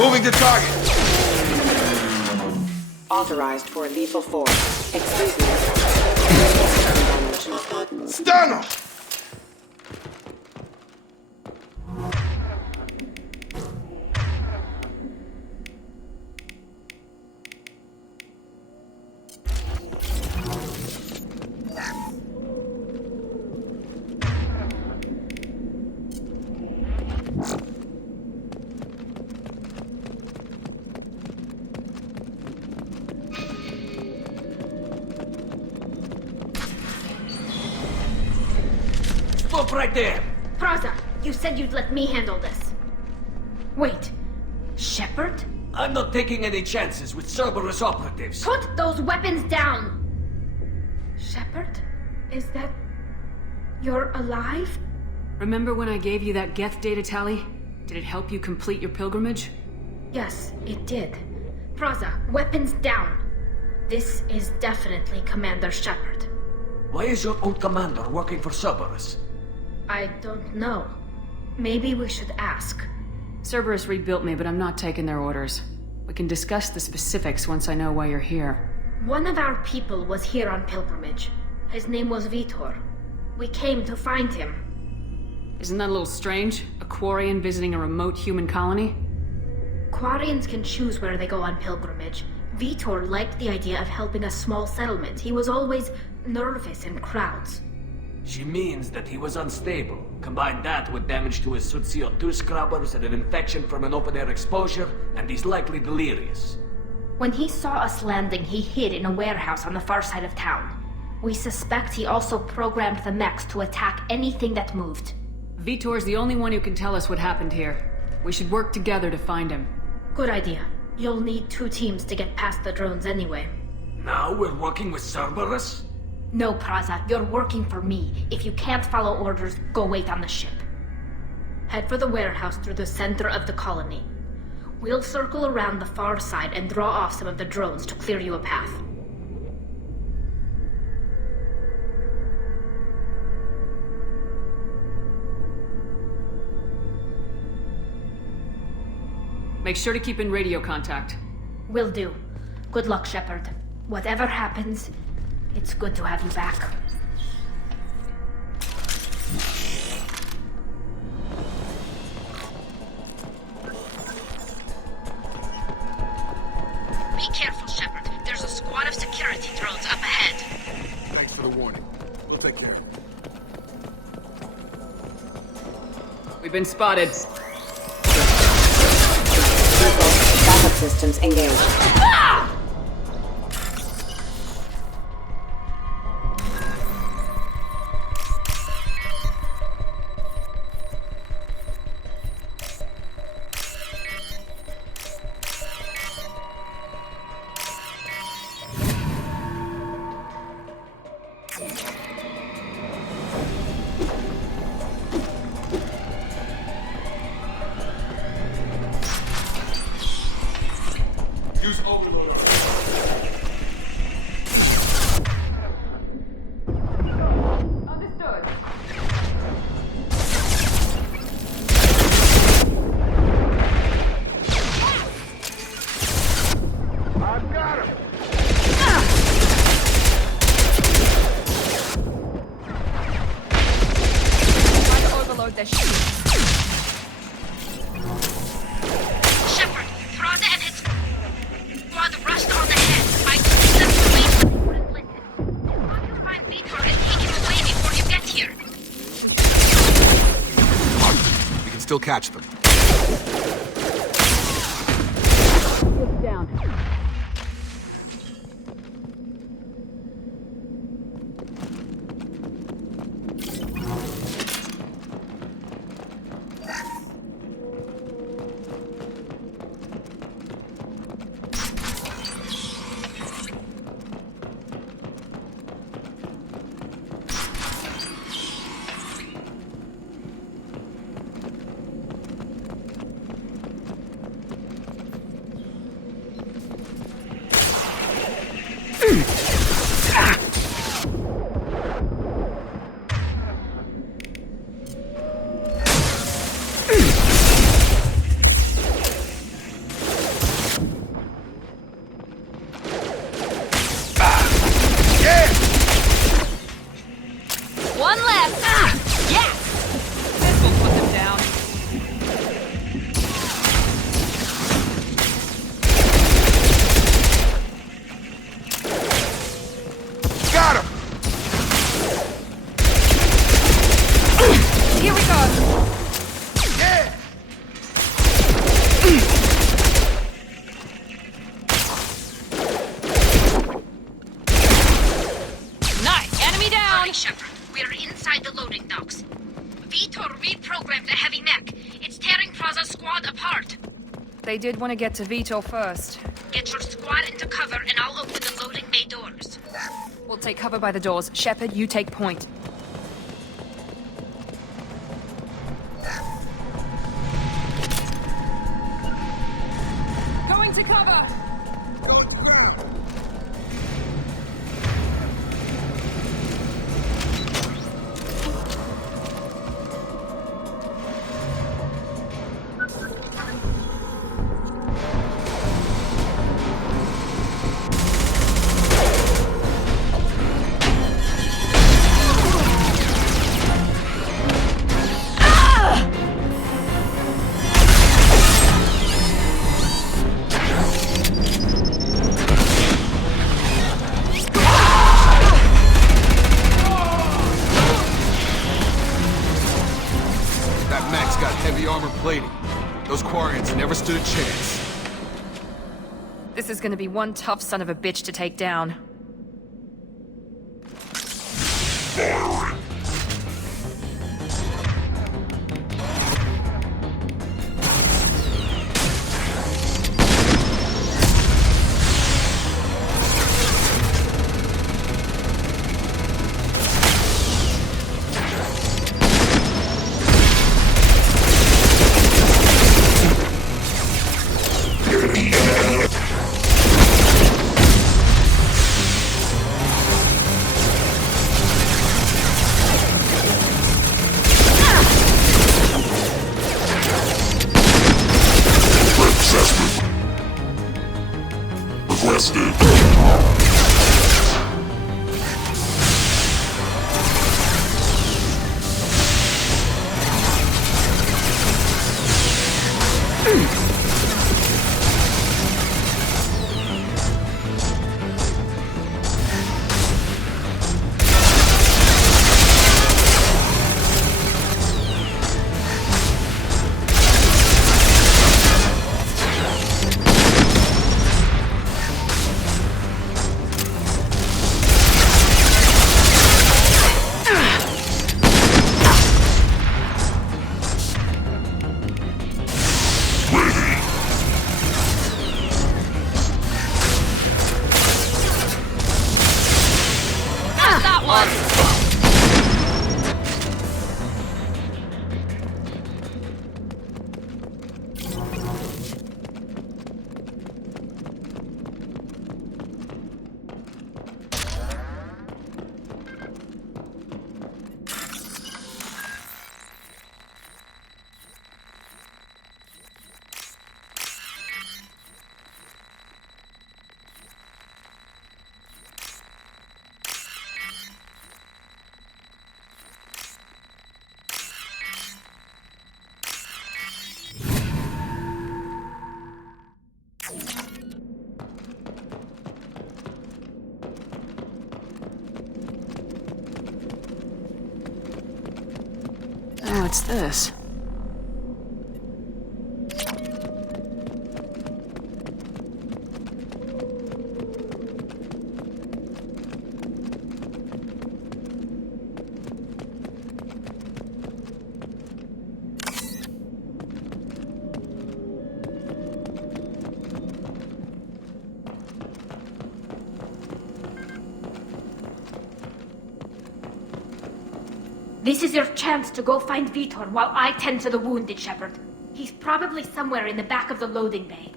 Moving to target. Authorized for lethal force. Excuse me. Stun him! Stop right there! Praza, you said you'd let me handle this. Wait, Shepard? I'm not taking any chances with Cerberus operatives. Put those weapons down! Shepard? Is that... you're alive? Remember when I gave you that Geth data tally? Did it help you complete your pilgrimage? Yes, it did. Praza, weapons down. This is definitely Commander Shepard. Why is your old commander working for Cerberus? I don't know. Maybe we should ask. Cerberus rebuilt me, but I'm not taking their orders. We can discuss the specifics once I know why you're here. One of our people was here on pilgrimage. His name was Vitor. We came to find him. Isn't that a little strange? A Quarian visiting a remote human colony? Quarians can choose where they go on pilgrimage. Vitor liked the idea of helping a small settlement. He was always nervous in crowds. She means that he was unstable. Combine that with damage to his CO2 scrubbers and an infection from an open-air exposure, and he's likely delirious. When he saw us landing, he hid in a warehouse on the far side of town. We suspect he also programmed the mechs to attack anything that moved. Vitor's the only one who can tell us what happened here. We should work together to find him. Good idea. You'll need 2 teams to get past the drones anyway. Now we're working with Cerberus? No, Praza, you're working for me. If you can't follow orders, go wait on the ship. Head for the warehouse through the center of the colony. We'll circle around the far side and draw off some of the drones to clear you a path. Make sure to keep in radio contact. Will do. Good luck, Shepard. Whatever happens, it's good to have you back. Be careful, Shepard. There's a squad of security drones up ahead. Thanks for the warning. We'll take care. We've been spotted. Backup systems engaged. Ah! Use overload. Understood. I've got him. Try to overload their shields. Shepard, Praza and his squad rushed on ahead. I told them to wait, but they wouldn't listen. Want to find Vitor and take him away before you get here. We can still catch them. Down. they did want to get to Vitor first. Get your squad into cover and I'll open the loading bay doors. We'll take cover by the doors. Shepard, you take point. Going to cover! Those Quarians never stood a chance. This is gonna be one tough son of a bitch to take down. What's this? This is your chance to go find Vitor while I tend to the wounded, Shepard. He's probably somewhere in the back of the loading bay.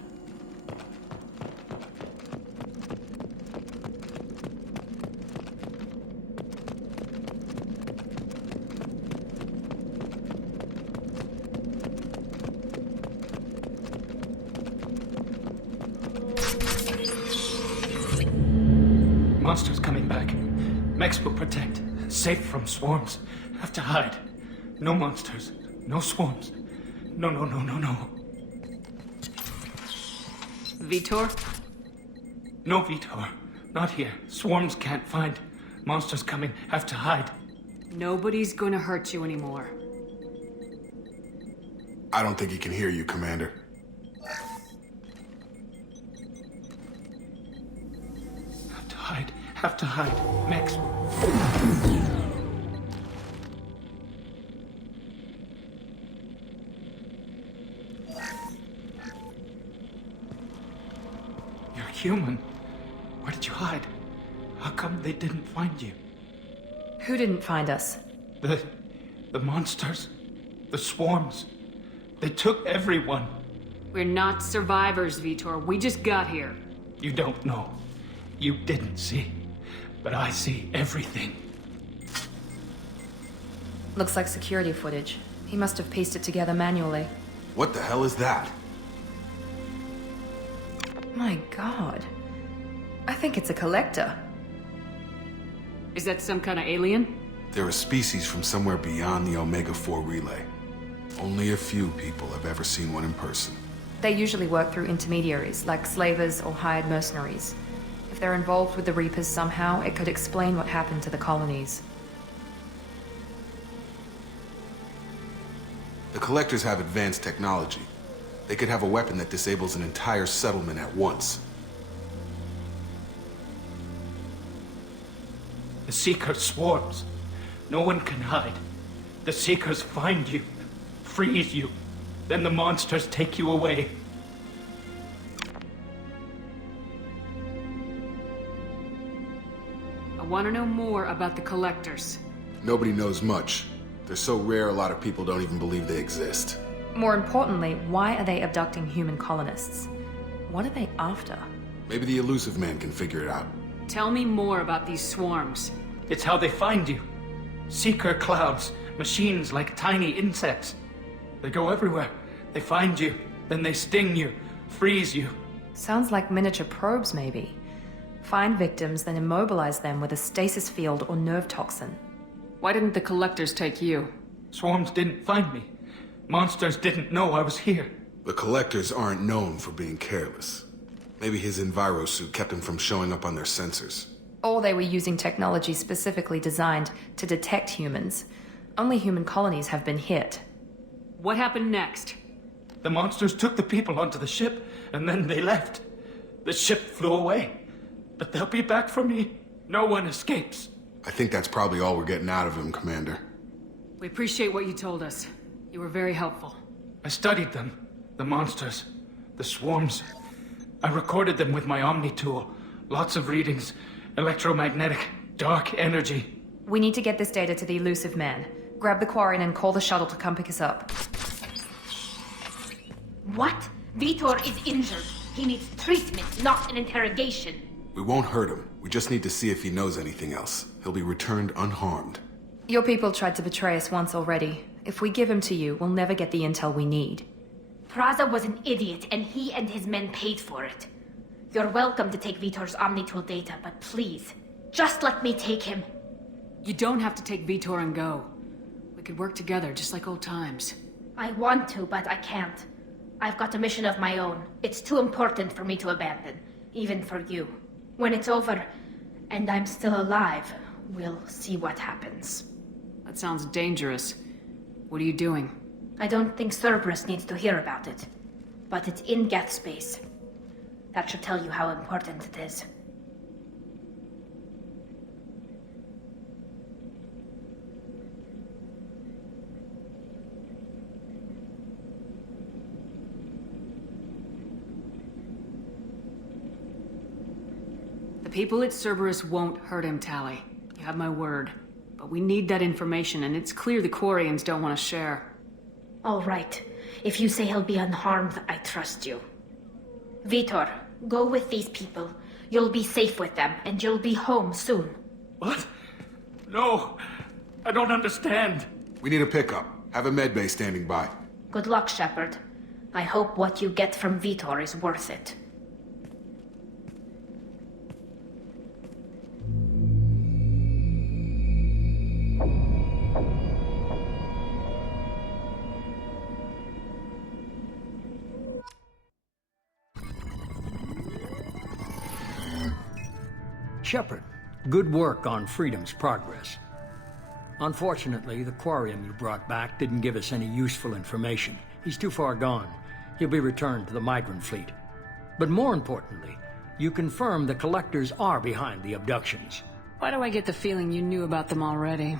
Monsters coming back. Mex will protect. Safe from swarms. Have to hide. No monsters. No swarms. No. Vitor? No Vitor. Not here. Swarms can't find. Monsters coming. Have to hide. Nobody's gonna hurt you anymore. I don't think he can hear you, Commander. Have to hide. Mex. You're human. Where did you hide? How come they didn't find you? Who didn't find us? The monsters. The swarms. They took everyone. We're not survivors, Vitor. We just got here. You don't know. You didn't see. But I see everything. Looks like security footage. He must have pieced it together manually. What the hell is that? My god. I think it's a collector. Is that some kind of alien? They're a species from somewhere beyond the Omega-4 relay. Only a few people have ever seen one in person. They usually work through intermediaries, like slavers or hired mercenaries. If they're involved with the Reapers somehow, it could explain what happened to the colonies. The Collectors have advanced technology. They could have a weapon that disables an entire settlement at once. The Seeker swarms. No one can hide. The Seekers find you, freeze you, then the monsters take you away. I want to know more about the Collectors. Nobody knows much. They're so rare, a lot of people don't even believe they exist. More importantly, why are they abducting human colonists? What are they after? Maybe the Elusive Man can figure it out. Tell me more about these swarms. It's how they find you. Seeker clouds, machines like tiny insects. They go everywhere. They find you, then they sting you, freeze you. Sounds like miniature probes, maybe. Find victims, then immobilize them with a stasis field or nerve toxin. Why didn't the Collectors take you? Swarms didn't find me. Monsters didn't know I was here. The Collectors aren't known for being careless. Maybe his Enviro suit kept him from showing up on their sensors. Or they were using technology specifically designed to detect humans. Only human colonies have been hit. What happened next? The monsters took the people onto the ship, and then they left. The ship flew away. But they'll be back for me. No one escapes. I think that's probably all we're getting out of him, Commander. We appreciate what you told us. You were very helpful. I studied them. The monsters. The swarms. I recorded them with my Omni tool. Lots of readings. Electromagnetic. Dark energy. We need to get this data to the Elusive Man. Grab the Quarian and call the shuttle to come pick us up. What? Vitor is injured. He needs treatment, not an interrogation. We won't hurt him. We just need to see if he knows anything else. He'll be returned unharmed. Your people tried to betray us once already. If we give him to you, we'll never get the intel we need. Praza was an idiot, and he and his men paid for it. You're welcome to take Vitor's Omnitool data, but please, just let me take him. You don't have to take Vitor and go. We could work together, just like old times. I want to, but I can't. I've got a mission of my own. It's too important for me to abandon, even for you. When it's over, and I'm still alive, we'll see what happens. That sounds dangerous. What are you doing? I don't think Cerberus needs to hear about it. But it's in Geth space. That should tell you how important it is. The people at Cerberus won't hurt him, Tali. You have my word. But we need that information, and it's clear the Quarians don't want to share. All right. If you say he'll be unharmed, I trust you. Vitor, go with these people. You'll be safe with them, and you'll be home soon. What? No, I don't understand. We need a pickup. Have a medbay standing by. Good luck, Shepard. I hope what you get from Vitor is worth it. Shepard, good work on Freedom's progress. Unfortunately, the Quarian you brought back didn't give us any useful information. He's too far gone. He'll be returned to the migrant fleet. But more importantly, you confirmed the Collectors are behind the abductions. Why do I get the feeling you knew about them already?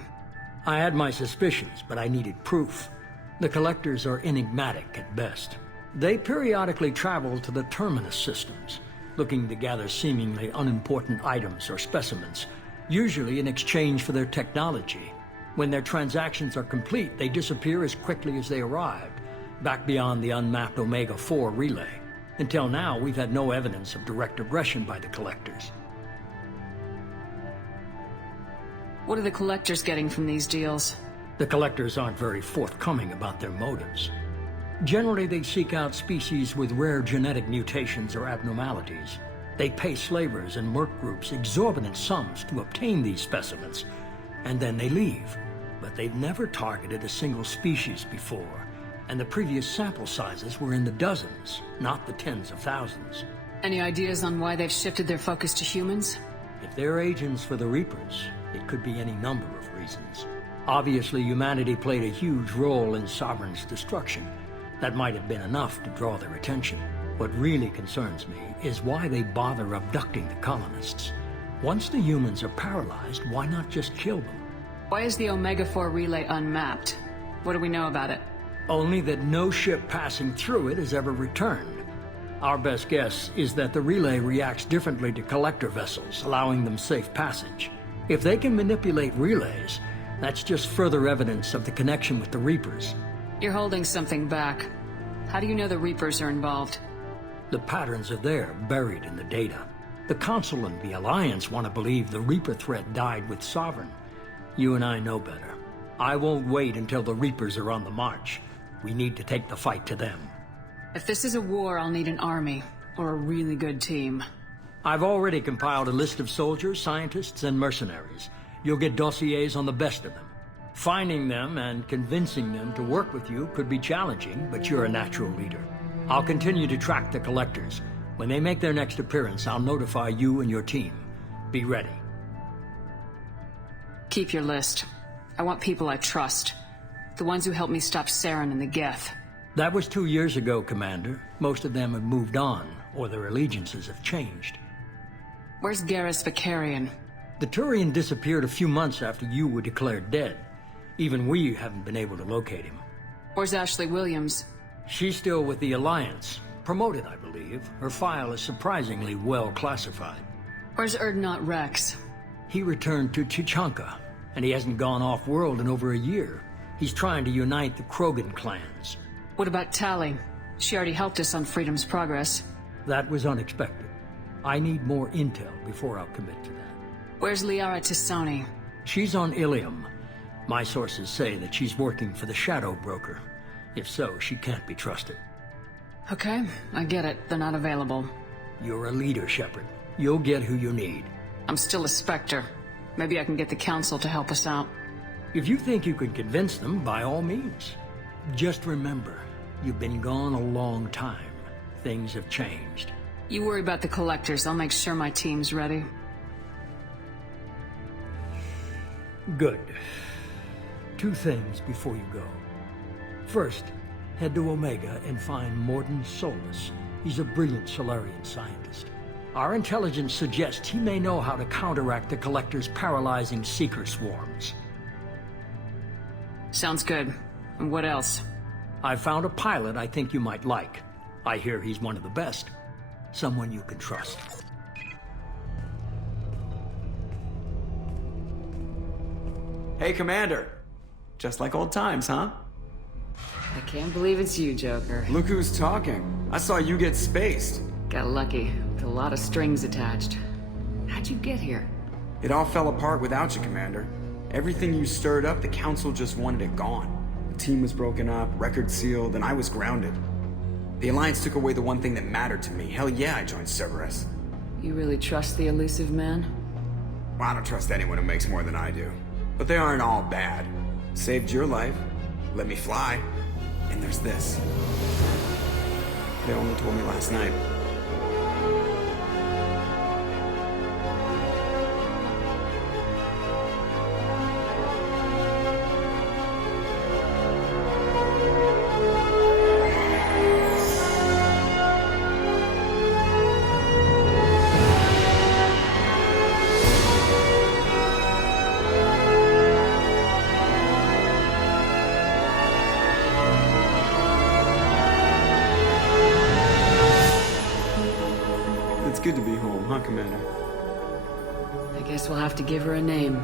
I had my suspicions, but I needed proof. The Collectors are enigmatic at best. They periodically travel to the Terminus systems, looking to gather seemingly unimportant items or specimens, usually in exchange for their technology. When their transactions are complete, they disappear as quickly as they arrived, back beyond the unmapped Omega-4 relay. Until now, we've had no evidence of direct aggression by the Collectors. What are the Collectors getting from these deals? The Collectors aren't very forthcoming about their motives. Generally, they seek out species with rare genetic mutations or abnormalities. They pay slavers and merc groups exorbitant sums to obtain these specimens, and then they leave. But they've never targeted a single species before, and the previous sample sizes were in the dozens, not the tens of thousands. Any ideas on why they've shifted their focus to humans? If they're agents for the Reapers, it could be any number of reasons. Obviously, humanity played a huge role in Sovereign's destruction. That might have been enough to draw their attention. What really concerns me is why they bother abducting the colonists. Once the humans are paralyzed, why not just kill them? Why is the Omega-4 relay unmapped? What do we know about it? Only that no ship passing through it has ever returned. Our best guess is that the relay reacts differently to collector vessels, allowing them safe passage. If they can manipulate relays, that's just further evidence of the connection with the Reapers. You're holding something back. How do you know the Reapers are involved? The patterns are there, buried in the data. The Council and the Alliance want to believe the Reaper threat died with Sovereign. You and I know better. I won't wait until the Reapers are on the march. We need to take the fight to them. If this is a war, I'll need an army, or a really good team. I've already compiled a list of soldiers, scientists, and mercenaries. You'll get dossiers on the best of them. Finding them and convincing them to work with you could be challenging, but you're a natural leader. I'll continue to track the Collectors. When they make their next appearance, I'll notify you and your team. Be ready. Keep your list. I want people I trust. The ones who helped me stop Saren and the Geth. That was 2 years ago, Commander. Most of them have moved on, or their allegiances have changed. Where's Garrus Vakarian? The Turian disappeared a few months after you were declared dead. Even we haven't been able to locate him. Where's Ashley Williams? She's still with the Alliance. Promoted, I believe. Her file is surprisingly well classified. Where's Erdnot Rex? He returned to Chichanka, and he hasn't gone off-world in over a year. He's trying to unite the Krogan clans. What about Tali? She already helped us on Freedom's Progress. That was unexpected. I need more intel before I'll commit to that. Where's Liara Tisani? She's on Ilium. My sources say that she's working for the Shadow Broker. If so, she can't be trusted. Okay, I get it. They're not available. You're a leader, Shepard. You'll get who you need. I'm still a Spectre. Maybe I can get the Council to help us out. If you think you can convince them, by all means. Just remember, you've been gone a long time. Things have changed. You worry about the Collectors. I'll make sure my team's ready. Good. 2 things before you go. First, head to Omega and find Mordin Solus. He's a brilliant Solarian scientist. Our intelligence suggests he may know how to counteract the Collector's paralyzing Seeker swarms. Sounds good. And what else? I found a pilot I think you might like. I hear he's one of the best. Someone you can trust. Hey, Commander. Just like old times, huh? I can't believe it's you, Joker. Look who's talking. I saw you get spaced. Got lucky, with a lot of strings attached. How'd you get here? It all fell apart without you, Commander. Everything you stirred up, the Council just wanted it gone. The team was broken up, records sealed, and I was grounded. The Alliance took away the one thing that mattered to me. Hell yeah, I joined Cerberus. You really trust the elusive man? Well, I don't trust anyone who makes more than I do. But they aren't all bad. Saved your life, let me fly, and there's this. They only told me last night. It's good to be home, huh, Commander? I guess we'll have to give her a name.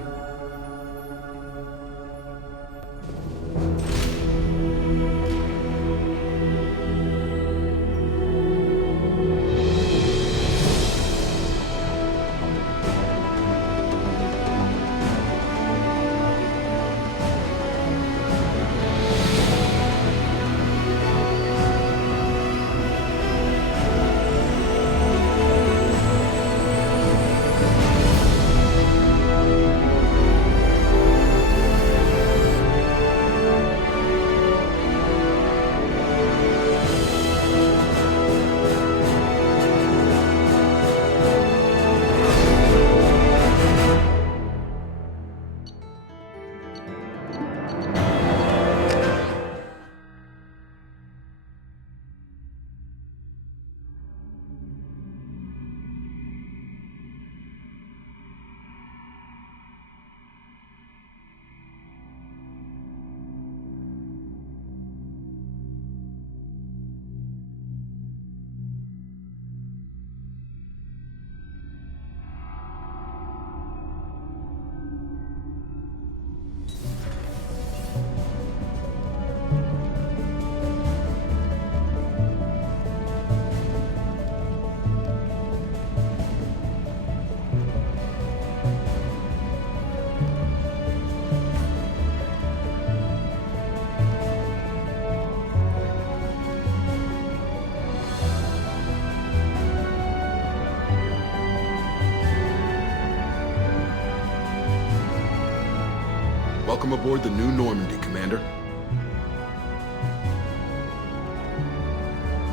Welcome aboard the new Normandy, Commander.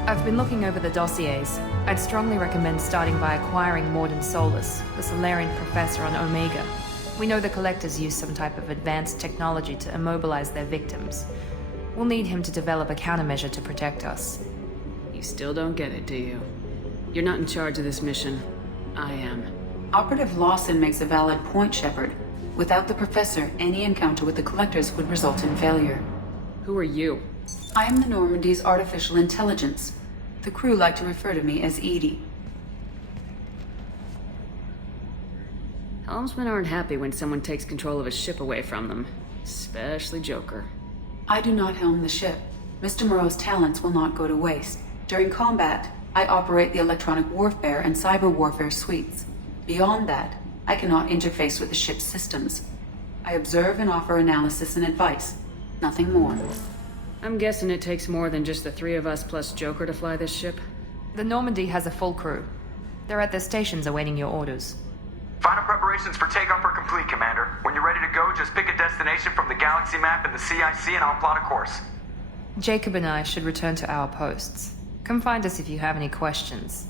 I've been looking over the dossiers. I'd strongly recommend starting by acquiring Mordin Solus, the Solarian professor on Omega. We know the Collectors use some type of advanced technology to immobilize their victims. We'll need him to develop a countermeasure to protect us. You still don't get it, do you? You're not in charge of this mission. I am. Operative Lawson makes a valid point, Shepard. Without the Professor, any encounter with the Collectors would result in failure. Who are you? I am the Normandy's artificial intelligence. The crew like to refer to me as EDI. Helmsmen aren't happy when someone takes control of a ship away from them. Especially Joker. I do not helm the ship. Mr. Moreau's talents will not go to waste. During combat, I operate the electronic warfare and cyber warfare suites. Beyond that, I cannot interface with the ship's systems. I observe and offer analysis and advice. Nothing more. I'm guessing it takes more than just the three of us plus Joker to fly this ship? The Normandy has a full crew. They're at their stations awaiting your orders. Final preparations for takeoff are complete, Commander. When you're ready to go, just pick a destination from the galaxy map in the CIC and I'll plot a course. Jacob and I should return to our posts. Come find us if you have any questions.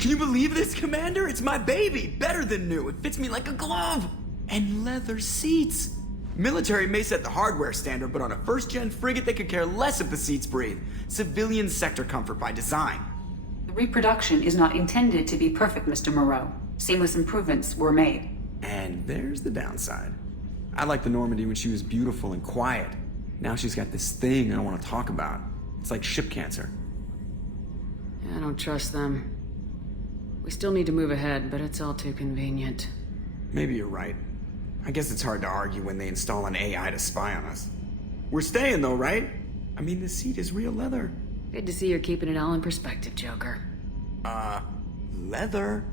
Can you believe this, Commander? It's my baby! Better than new. It fits me like a glove! And leather seats! Military may set the hardware standard, but on a first-gen frigate they could care less if the seats breathe. Civilian sector comfort by design. The reproduction is not intended to be perfect, Mr. Moreau. Seamless improvements were made. And there's the downside. I liked the Normandy when she was beautiful and quiet. Now she's got this thing I don't want to talk about. It's like ship cancer. I don't trust them. We still need to move ahead, but it's all too convenient. Maybe you're right. I guess it's hard to argue when they install an AI to spy on us. We're staying though, right? I mean, the seat is real leather. Good to see you're keeping it all in perspective, Joker. Leather?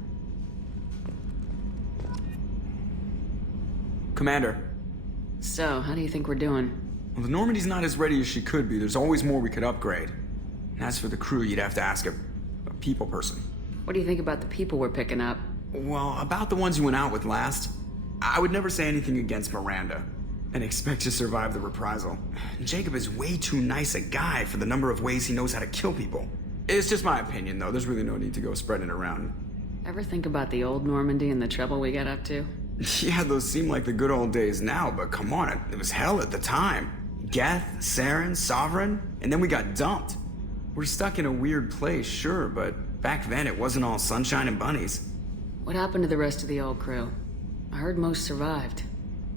Commander. So, how do you think we're doing? Well, the Normandy's not as ready as she could be. There's always more we could upgrade. And as for the crew, you'd have to ask a people person. What do you think about the people we're picking up? Well, about the ones you went out with last, I would never say anything against Miranda and expect to survive the reprisal. Jacob is way too nice a guy for the number of ways he knows how to kill people. It's just my opinion, though. There's really no need to go spreading it around. Ever think about the old Normandy and the trouble we got up to? Yeah, those seem like the good old days now, but come on, it was hell at the time. Geth, Saren, Sovereign, and then we got dumped. We're stuck in a weird place, sure, but back then it wasn't all sunshine and bunnies. What happened to the rest of the old crew? I heard most survived.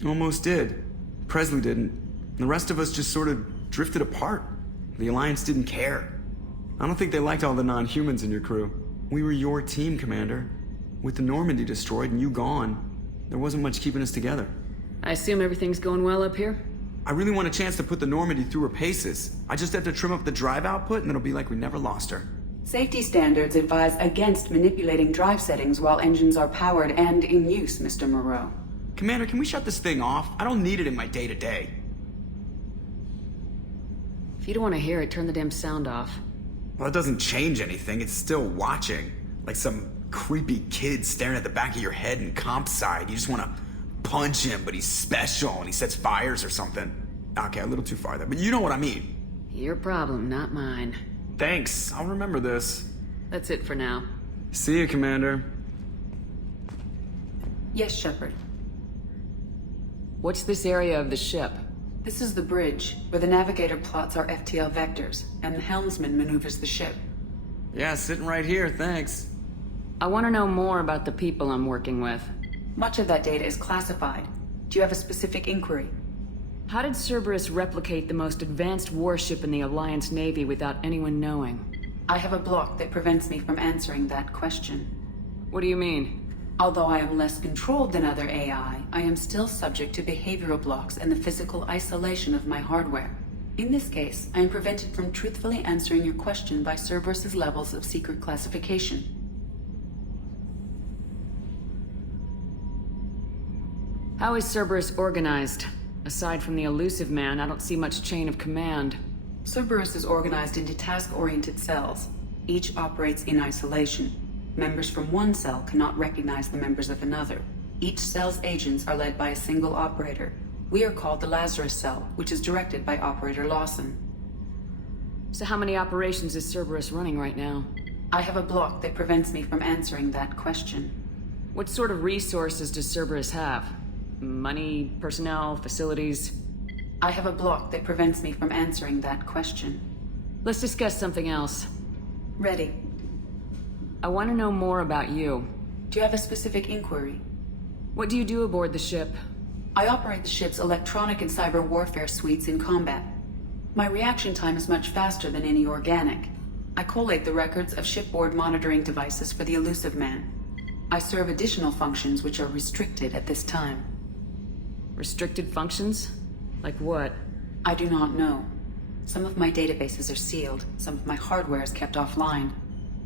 Almost did. Presley didn't. The rest of us just sort of drifted apart. The Alliance didn't care. I don't think they liked all the non-humans in your crew. We were your team, Commander. With the Normandy destroyed and you gone, there wasn't much keeping us together. I assume everything's going well up here? I really want a chance to put the Normandy through her paces. I just have to trim up the drive output and it'll be like we never lost her. Safety standards advise against manipulating drive settings while engines are powered and in use, Mr. Moreau. Commander, can we shut this thing off? I don't need it in my day-to-day. If you don't want to hear it, turn the damn sound off. Well, it doesn't change anything. It's still watching. Like some creepy kid staring at the back of your head in comp side. You just want to punch him, but he's special and he sets fires or something. Okay, a little too far there, but you know what I mean. Your problem, not mine. Thanks, I'll remember this. That's it for now. See you, Commander. Yes, Shepard. What's this area of the ship? This is the bridge, where the navigator plots our FTL vectors, and the helmsman maneuvers the ship. Yeah, sitting right here, thanks. I want to know more about the people I'm working with. Much of that data is classified. Do you have a specific inquiry? How did Cerberus replicate the most advanced warship in the Alliance Navy without anyone knowing? I have a block that prevents me from answering that question. What do you mean? Although I am less controlled than other AI, I am still subject to behavioral blocks and the physical isolation of my hardware. In this case, I am prevented from truthfully answering your question by Cerberus's levels of secret classification. How is Cerberus organized? Aside from the elusive man, I don't see much chain of command. Cerberus is organized into task-oriented cells. Each operates in isolation. Members from one cell cannot recognize the members of another. Each cell's agents are led by a single operator. We are called the Lazarus Cell, which is directed by Operator Lawson. So how many operations is Cerberus running right now? I have a block that prevents me from answering that question. What sort of resources does Cerberus have? Money, personnel, facilities? I have a block that prevents me from answering that question. Let's discuss something else. Ready. I want to know more about you. Do you have a specific inquiry? What do you do aboard the ship? I operate the ship's electronic and cyber warfare suites in combat. My reaction time is much faster than any organic. I collate the records of shipboard monitoring devices for the elusive man. I serve additional functions which are restricted at this time. Restricted functions? Like what? I do not know. Some of my databases are sealed, some of my hardware is kept offline.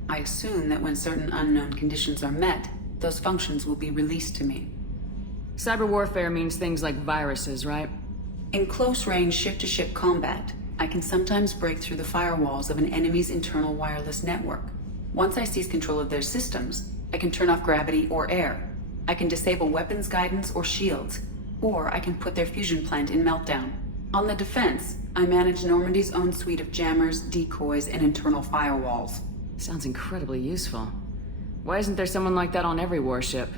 I assume that when certain unknown conditions are met, those functions will be released to me. Cyber warfare means things like viruses, right? In close-range ship-to-ship combat, I can sometimes break through the firewalls of an enemy's internal wireless network. Once I seize control of their systems, I can turn off gravity or air. I can disable weapons guidance or shields, or I can put their fusion plant in meltdown. On the defense, I manage Normandy's own suite of jammers, decoys, and internal firewalls. Sounds incredibly useful. Why isn't there someone like that on every warship?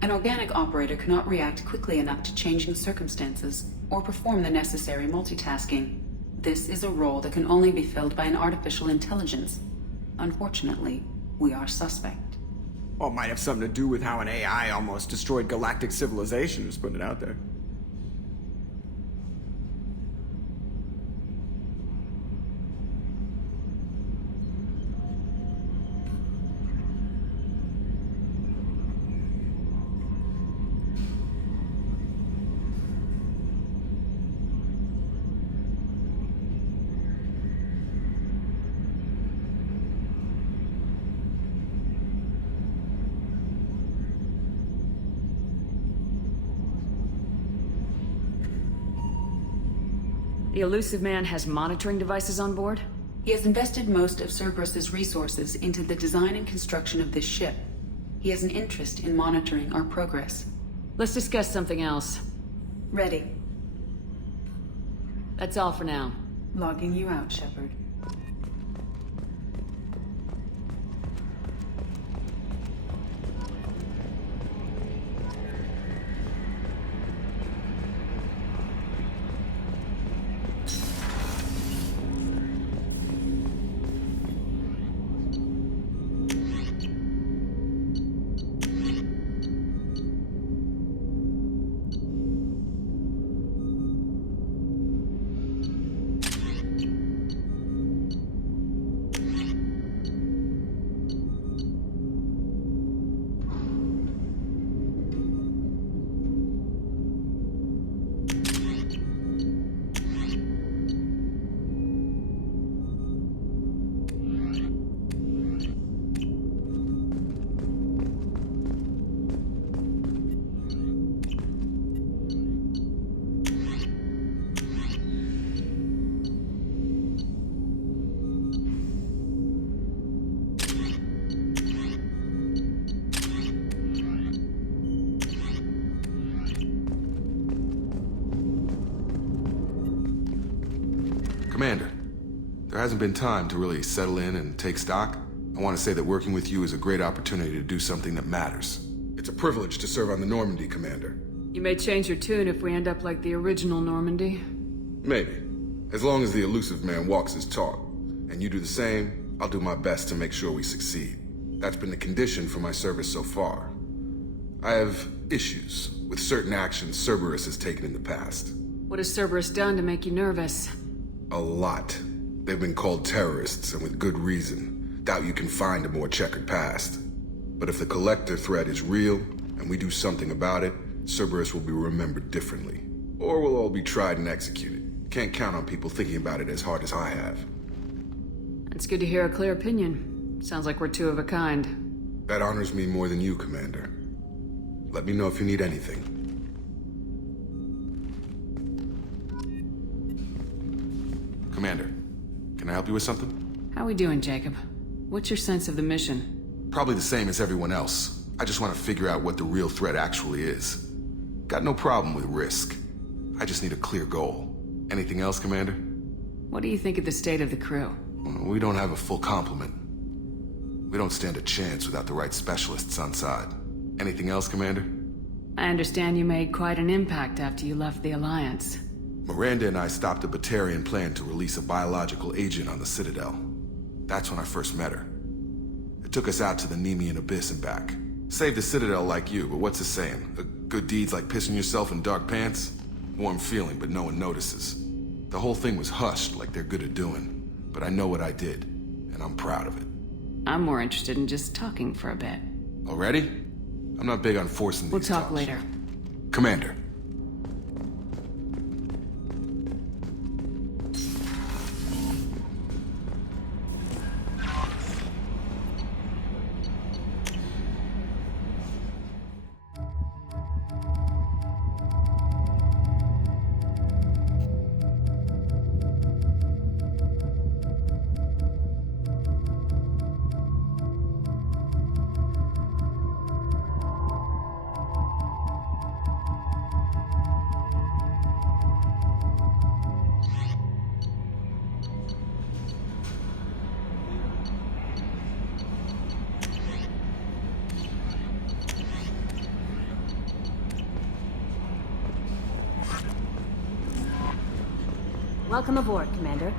An organic operator cannot react quickly enough to changing circumstances, or perform the necessary multitasking. This is a role that can only be filled by an artificial intelligence. Unfortunately, we are suspect. Well, it might have something to do with how an AI almost destroyed galactic civilization, just putting it out there. The Elusive Man has monitoring devices on board? He has invested most of Cerberus's resources into the design and construction of this ship. He has an interest in monitoring our progress. Let's discuss something else. Ready. That's all for now. Logging you out, Shepard. Commander, there hasn't been time to really settle in and take stock. I want to say that working with you is a great opportunity to do something that matters. It's a privilege to serve on the Normandy, Commander. You may change your tune if we end up like the original Normandy. Maybe. As long as the Elusive Man walks his talk. And you do the same, I'll do my best to make sure we succeed. That's been the condition for my service so far. I have issues with certain actions Cerberus has taken in the past. What has Cerberus done to make you nervous? A lot. They've been called terrorists, and with good reason. Doubt you can find a more checkered past. But if the Collector threat is real, and we do something about it, Cerberus will be remembered differently. Or we'll all be tried and executed. Can't count on people thinking about it as hard as I have. It's good to hear a clear opinion. Sounds like we're two of a kind. That honors me more than you, Commander. Let me know if you need anything. Commander, can I help you with something? How we doing, Jacob? What's your sense of the mission? Probably the same as everyone else. I just want to figure out what the real threat actually is. Got no problem with risk. I just need a clear goal. Anything else, Commander? What do you think of the state of the crew? We don't have a full complement. We don't stand a chance without the right specialists on side. Anything else, Commander? I understand you made quite an impact after you left the Alliance. Miranda and I stopped a Batarian plan to release a biological agent on the Citadel. That's when I first met her. It took us out to the Nemean Abyss and back. Saved the Citadel like you, but what's the saying? Good deeds like pissing yourself in dark pants? Warm feeling, but no one notices. The whole thing was hushed like they're good at doing. But I know what I did, and I'm proud of it. I'm more interested in just talking for a bit. Already? I'm not big on forcing these We'll talk talks. later. Commander. Welcome aboard, Commander.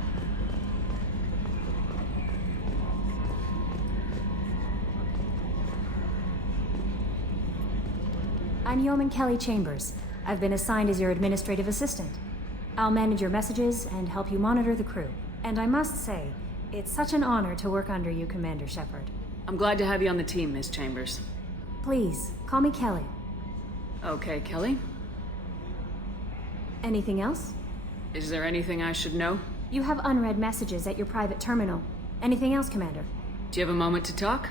I'm Yeoman Kelly Chambers. I've been assigned as your administrative assistant. I'll manage your messages and help you monitor the crew. And I must say, it's such an honor to work under you, Commander Shepard. I'm glad to have you on the team, Miss Chambers. Please, call me Kelly. Okay, Kelly. Anything else? Is there anything I should know? You have unread messages at your private terminal. Anything else, Commander? Do you have a moment to talk?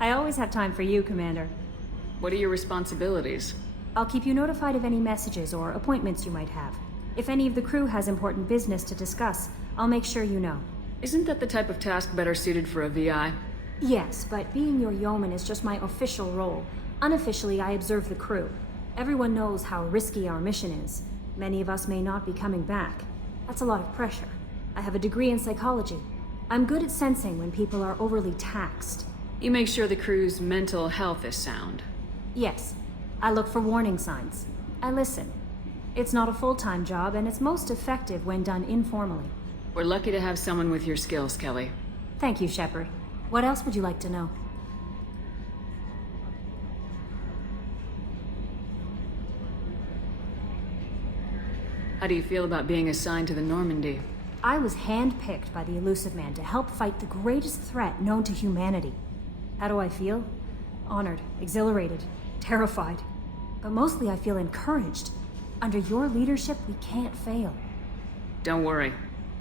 I always have time for you, Commander. What are your responsibilities? I'll keep you notified of any messages or appointments you might have. If any of the crew has important business to discuss, I'll make sure you know. Isn't that the type of task better suited for a VI? Yes, but being your yeoman is just my official role. Unofficially, I observe the crew. Everyone knows how risky our mission is. Many of us may not be coming back. That's a lot of pressure. I have a degree in psychology. I'm good at sensing when people are overly taxed. You make sure the crew's mental health is sound. Yes. I look for warning signs. I listen. It's not a full-time job, and it's most effective when done informally. We're lucky to have someone with your skills, Kelly. Thank you, Shepard. What else would you like to know? How do you feel about being assigned to the Normandy? I was handpicked by the Illusive Man to help fight the greatest threat known to humanity. How do I feel? Honored, exhilarated, terrified. But mostly I feel encouraged. Under your leadership, we can't fail. Don't worry.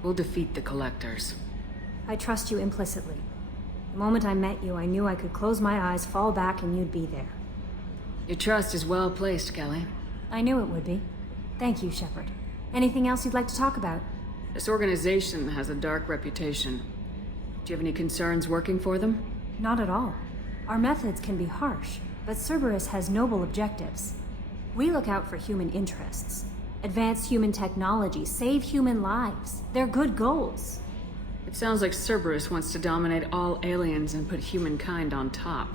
We'll defeat the Collectors. I trust you implicitly. The moment I met you, I knew I could close my eyes, fall back, and you'd be there. Your trust is well placed, Kelly. I knew it would be. Thank you, Shepard. Anything else you'd like to talk about? This organization has a dark reputation. Do you have any concerns working for them? Not at all. Our methods can be harsh, but Cerberus has noble objectives. We look out for human interests. Advance human technology, save human lives. They're good goals. It sounds like Cerberus wants to dominate all aliens and put humankind on top.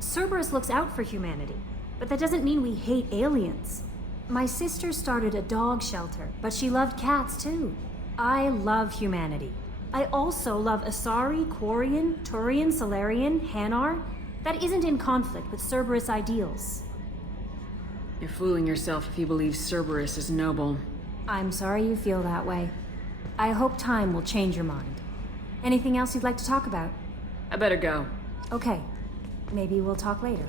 Cerberus looks out for humanity, but that doesn't mean we hate aliens. My sister started a dog shelter, but she loved cats too. I love humanity. I also love Asari, Quarian, Turian, Salarian, Hanar. That isn't in conflict with Cerberus ideals. You're fooling yourself if you believe Cerberus is noble. I'm sorry you feel that way. I hope time will change your mind. Anything else you'd like to talk about? I better go. Okay. Maybe we'll talk later.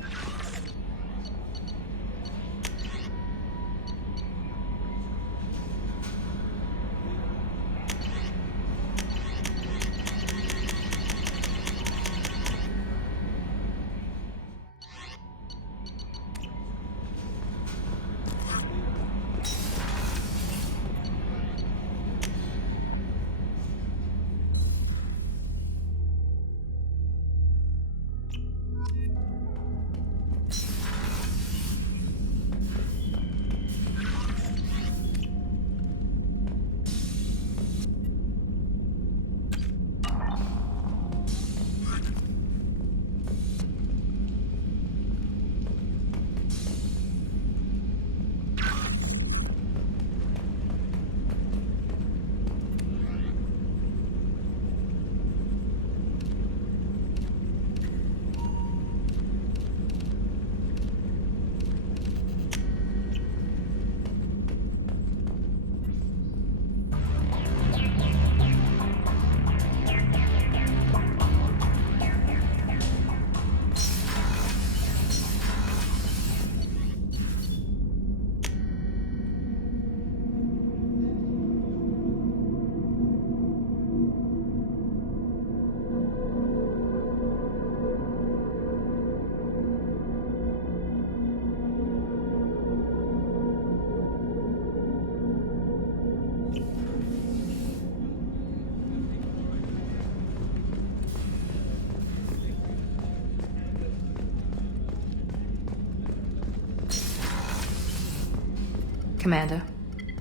Commander,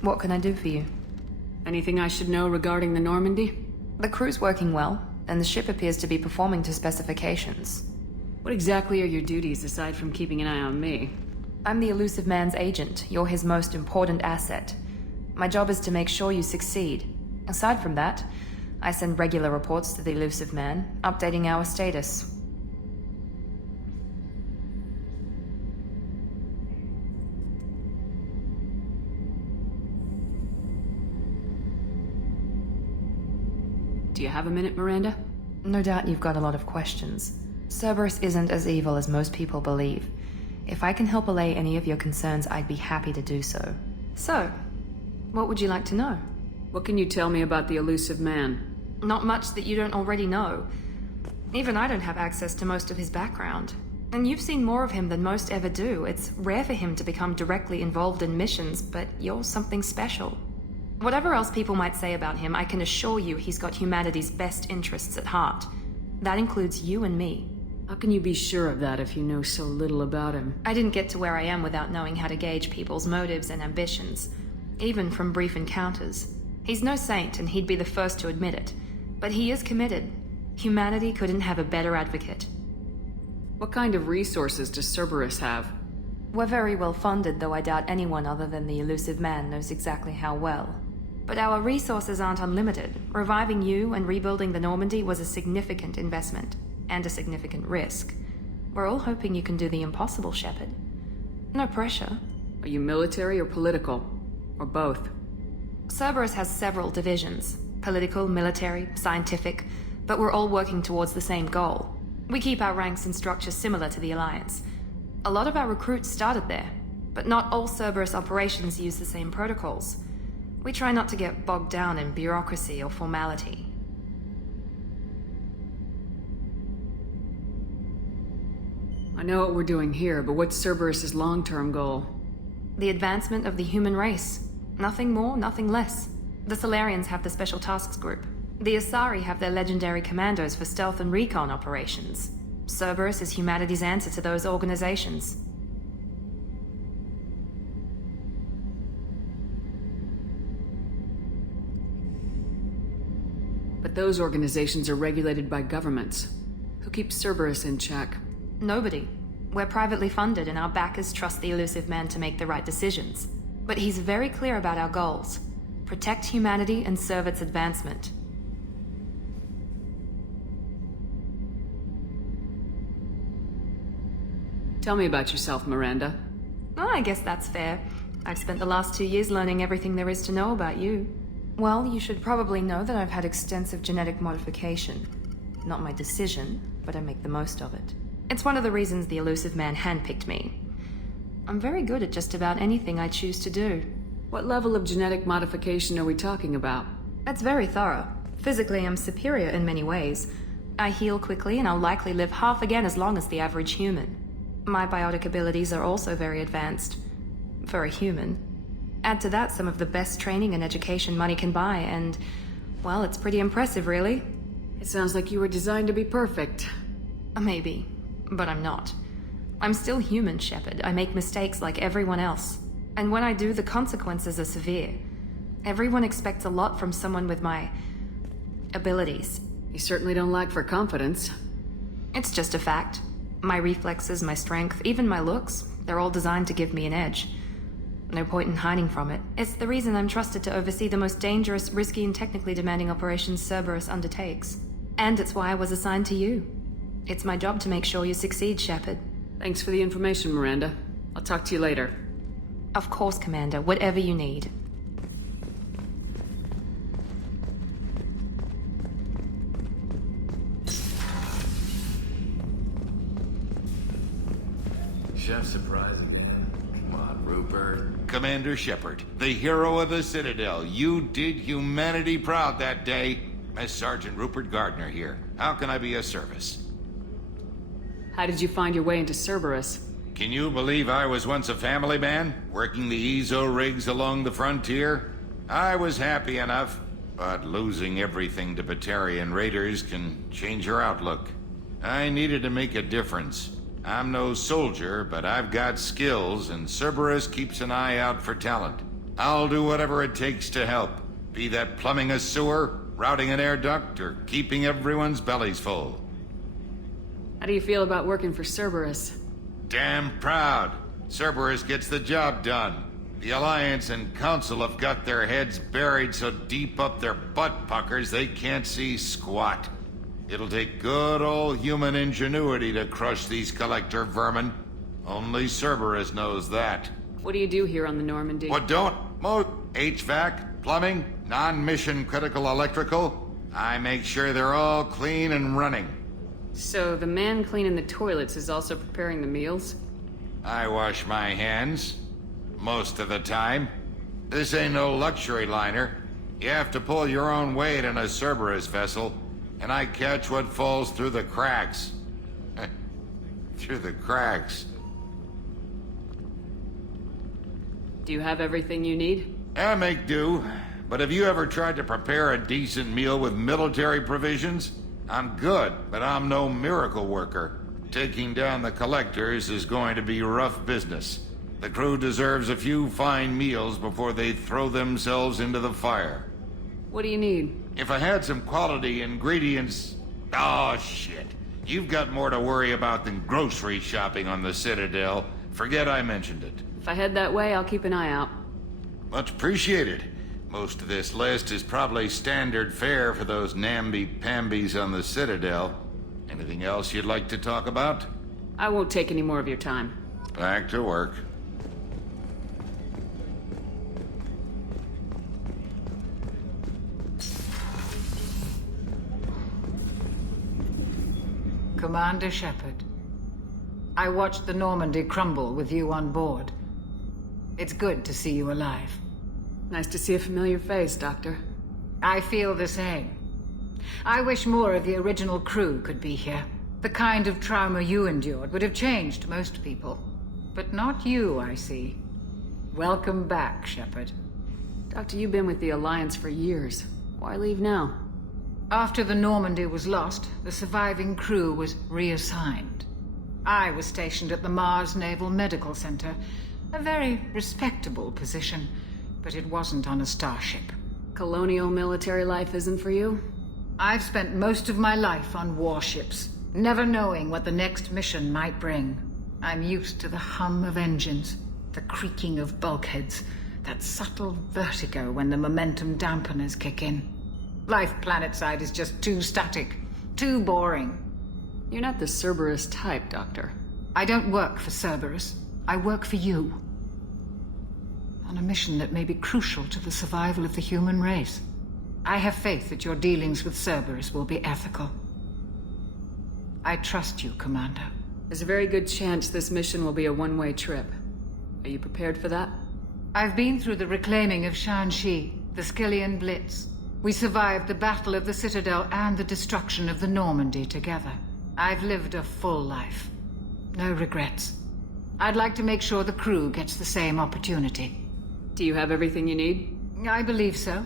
what can I do for you? Anything I should know regarding the Normandy? The crew's working well, and the ship appears to be performing to specifications. What exactly are your duties aside from keeping an eye on me? I'm the Illusive Man's agent. You're his most important asset. My job is to make sure you succeed. Aside from that, I send regular reports to the Illusive Man, updating our status. Do you have a minute, Miranda? No doubt you've got a lot of questions. Cerberus isn't as evil as most people believe. If I can help allay any of your concerns, I'd be happy to do so. So, what would you like to know? What can you tell me about the Illusive Man? Not much that you don't already know. Even I don't have access to most of his background. And you've seen more of him than most ever do. It's rare for him to become directly involved in missions, but you're something special. Whatever else people might say about him, I can assure you he's got humanity's best interests at heart. That includes you and me. How can you be sure of that if you know so little about him? I didn't get to where I am without knowing how to gauge people's motives and ambitions, even from brief encounters. He's no saint, and he'd be the first to admit it. But he is committed. Humanity couldn't have a better advocate. What kind of resources does Cerberus have? We're very well funded, though I doubt anyone other than the elusive man knows exactly how well. But our resources aren't unlimited. Reviving you and rebuilding the Normandy was a significant investment, and a significant risk. We're all hoping you can do the impossible, Shepard. No pressure. Are you military or political? Or both? Cerberus has several divisions. Political, military, scientific, but we're all working towards the same goal. We keep our ranks and structure similar to the Alliance. A lot of our recruits started there, but not all Cerberus operations use the same protocols. We try not to get bogged down in bureaucracy or formality. I know what we're doing here, but what's Cerberus's long-term goal? The advancement of the human race. Nothing more, nothing less. The Solarians have the Special Tasks Group. The Asari have their legendary commandos for stealth and recon operations. Cerberus is humanity's answer to those organizations. But those organizations are regulated by governments. Who keeps Cerberus in check? Nobody. We're privately funded, and our backers trust the elusive man to make the right decisions. But he's very clear about our goals. Protect humanity and serve its advancement. Tell me about yourself, Miranda. Oh, I guess that's fair. I've spent the last 2 years learning everything there is to know about you. Well, you should probably know that I've had extensive genetic modification. Not my decision, but I make the most of it. It's one of the reasons the elusive man handpicked me. I'm very good at just about anything I choose to do. What level of genetic modification are we talking about? That's very thorough. Physically, I'm superior in many ways. I heal quickly, and I'll likely live half again as long as the average human. My biotic abilities are also very advanced. For a human. Add to that some of the best training and education money can buy, and, well, it's pretty impressive, really. It sounds like you were designed to be perfect. Maybe, but I'm not. I'm still human, Shepard. I make mistakes like everyone else. And when I do, the consequences are severe. Everyone expects a lot from someone with my abilities. You certainly don't lack for confidence. It's just a fact. My reflexes, my strength, even my looks, they're all designed to give me an edge. No point in hiding from it. It's the reason I'm trusted to oversee the most dangerous, risky, and technically demanding operations Cerberus undertakes. And it's why I was assigned to you. It's my job to make sure you succeed, Shepard. Thanks for the information, Miranda. I'll talk to you later. Of course, Commander. Whatever you need. Chef surprising, man. Come on, Rupert. Commander Shepard, the hero of the Citadel. You did humanity proud that day. Mess Sergeant Rupert Gardner here. How can I be of service? How did you find your way into Cerberus? Can you believe I was once a family man, working the Ezo rigs along the frontier? I was happy enough, but losing everything to Batarian raiders can change your outlook. I needed to make a difference. I'm no soldier, but I've got skills, and Cerberus keeps an eye out for talent. I'll do whatever it takes to help, be that plumbing a sewer, routing an air duct, or keeping everyone's bellies full. How do you feel about working for Cerberus? Damn proud. Cerberus gets the job done. The Alliance and Council have got their heads buried so deep up their butt puckers they can't see squat. It'll take good old human ingenuity to crush these collector vermin. Only Cerberus knows that. What do you do here on the Normandy? What don't? HVAC, plumbing, non-mission critical electrical. I make sure they're all clean and running. So the man cleaning the toilets is also preparing the meals? I wash my hands. Most of the time. This ain't no luxury liner. You have to pull your own weight in a Cerberus vessel, and I catch what falls through the cracks. Through the cracks. Do you have everything you need? I make do, but have you ever tried to prepare a decent meal with military provisions? I'm good, but I'm no miracle worker. Taking down the collectors is going to be rough business. The crew deserves a few fine meals before they throw themselves into the fire. What do you need? If I had some quality ingredients... Oh, shit. You've got more to worry about than grocery shopping on the Citadel. Forget I mentioned it. If I head that way, I'll keep an eye out. Much appreciated. Most of this list is probably standard fare for those namby-pambies on the Citadel. Anything else you'd like to talk about? I won't take any more of your time. Back to work. Commander Shepard, I watched the Normandy crumble with you on board. It's good to see you alive. Nice to see a familiar face, Doctor. I feel the same. I wish more of the original crew could be here. The kind of trauma you endured would have changed most people. But not you, I see. Welcome back, Shepard. Doctor, you've been with the Alliance for years. Why leave now? After the Normandy was lost, the surviving crew was reassigned. I was stationed at the Mars Naval Medical Center, a very respectable position, but it wasn't on a starship. Colonial military life isn't for you? I've spent most of my life on warships, never knowing what the next mission might bring. I'm used to the hum of engines, the creaking of bulkheads, that subtle vertigo when the momentum dampeners kick in. Life planetside is just too static, too boring. You're not the Cerberus type, Doctor. I don't work for Cerberus. I work for you. On a mission that may be crucial to the survival of the human race. I have faith that your dealings with Cerberus will be ethical. I trust you, Commander. There's a very good chance this mission will be a one-way trip. Are you prepared for that? I've been through the reclaiming of Shanxi, the Skyllian Blitz. We survived the Battle of the Citadel and the destruction of the Normandy together. I've lived a full life. No regrets. I'd like to make sure the crew gets the same opportunity. Do you have everything you need? I believe so.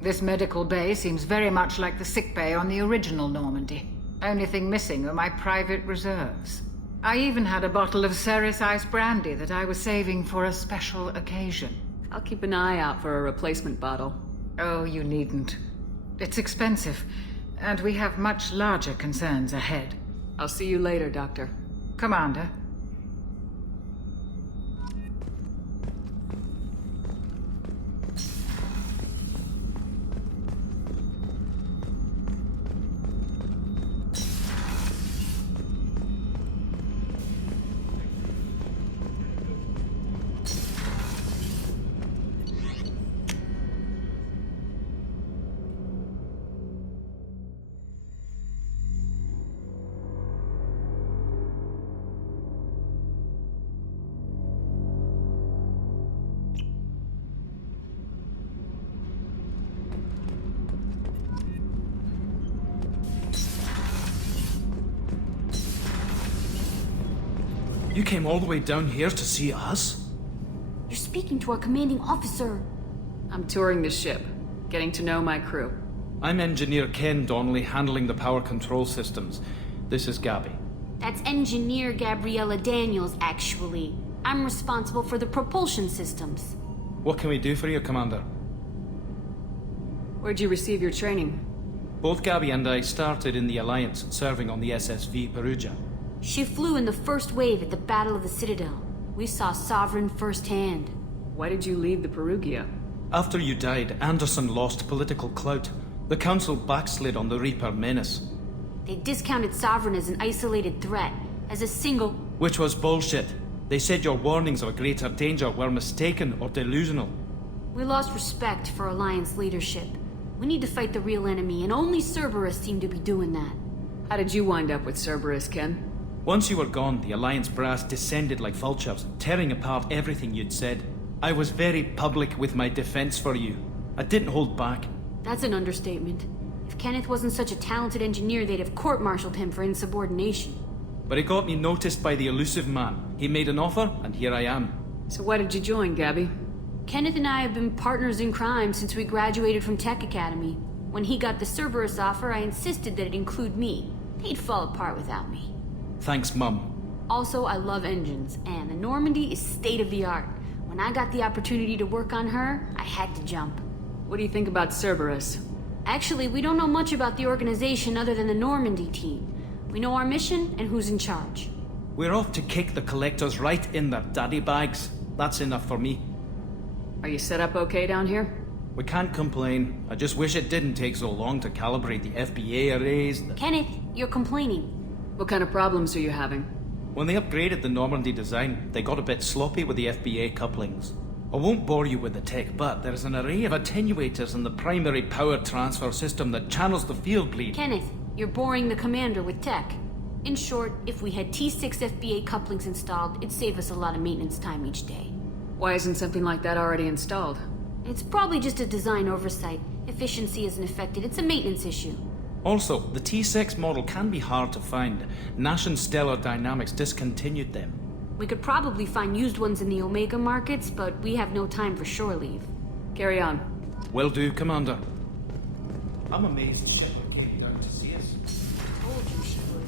This medical bay seems very much like the sick bay on the original Normandy. Only thing missing are my private reserves. I even had a bottle of Ceres Ice Brandy that I was saving for a special occasion. I'll keep an eye out for a replacement bottle. Oh, you needn't. It's expensive, and we have much larger concerns ahead. I'll see you later, Doctor. Commander. You came all the way down here to see us? You're speaking to our commanding officer. I'm touring the ship, getting to know my crew. I'm Engineer Ken Donnelly, handling the power control systems. This is Gabby. That's Engineer Gabriella Daniels, actually. I'm responsible for the propulsion systems. What can we do for you, Commander? Where'd you receive your training? Both Gabby and I started in the Alliance, serving on the SSV Perugia. She flew in the first wave at the Battle of the Citadel. We saw Sovereign firsthand. Why did you leave the Perugia? After you died, Anderson lost political clout. The Council backslid on the Reaper menace. They discounted Sovereign as an isolated threat, as a single... Which was bullshit. They said your warnings of a greater danger were mistaken or delusional. We lost respect for Alliance leadership. We need to fight the real enemy, and only Cerberus seemed to be doing that. How did you wind up with Cerberus, Ken? Once you were gone, the Alliance brass descended like vultures, tearing apart everything you'd said. I was very public with my defense for you. I didn't hold back. That's an understatement. If Kenneth wasn't such a talented engineer, they'd have court-martialed him for insubordination. But it got me noticed by the Elusive Man. He made an offer, and here I am. So why did you join, Gabby? Kenneth and I have been partners in crime since we graduated from Tech Academy. When he got the Cerberus offer, I insisted that it include me. They'd fall apart without me. Thanks, Mum. Also, I love engines, and the Normandy is state-of-the-art. When I got the opportunity to work on her, I had to jump. What do you think about Cerberus? Actually, we don't know much about the organization other than the Normandy team. We know our mission and who's in charge. We're off to kick the Collectors right in their daddy bags. That's enough for me. Are you set up okay down here? We can't complain. I just wish it didn't take so long to calibrate the FBA arrays. Kenneth, you're complaining. What kind of problems are you having? When they upgraded the Normandy design, they got a bit sloppy with the FBA couplings. I won't bore you with the tech, but there's an array of attenuators in the primary power transfer system that channels the field bleed. Kenneth, you're boring the commander with tech. In short, if we had T6 FBA couplings installed, it'd save us a lot of maintenance time each day. Why isn't something like that already installed? It's probably just a design oversight. Efficiency isn't affected, it's a maintenance issue. Also, the T6 model can be hard to find. Nash and Stellar Dynamics discontinued them. We could probably find used ones in the Omega markets, but we have no time for shore leave. Carry on. Will do, Commander. I'm amazed Shepard came down to see us. Told you she would.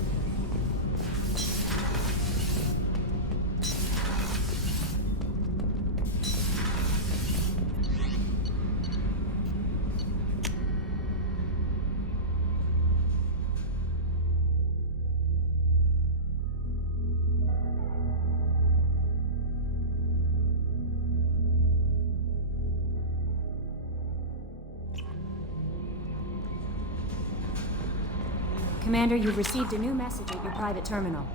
Commander, you've received a new message at your private terminal.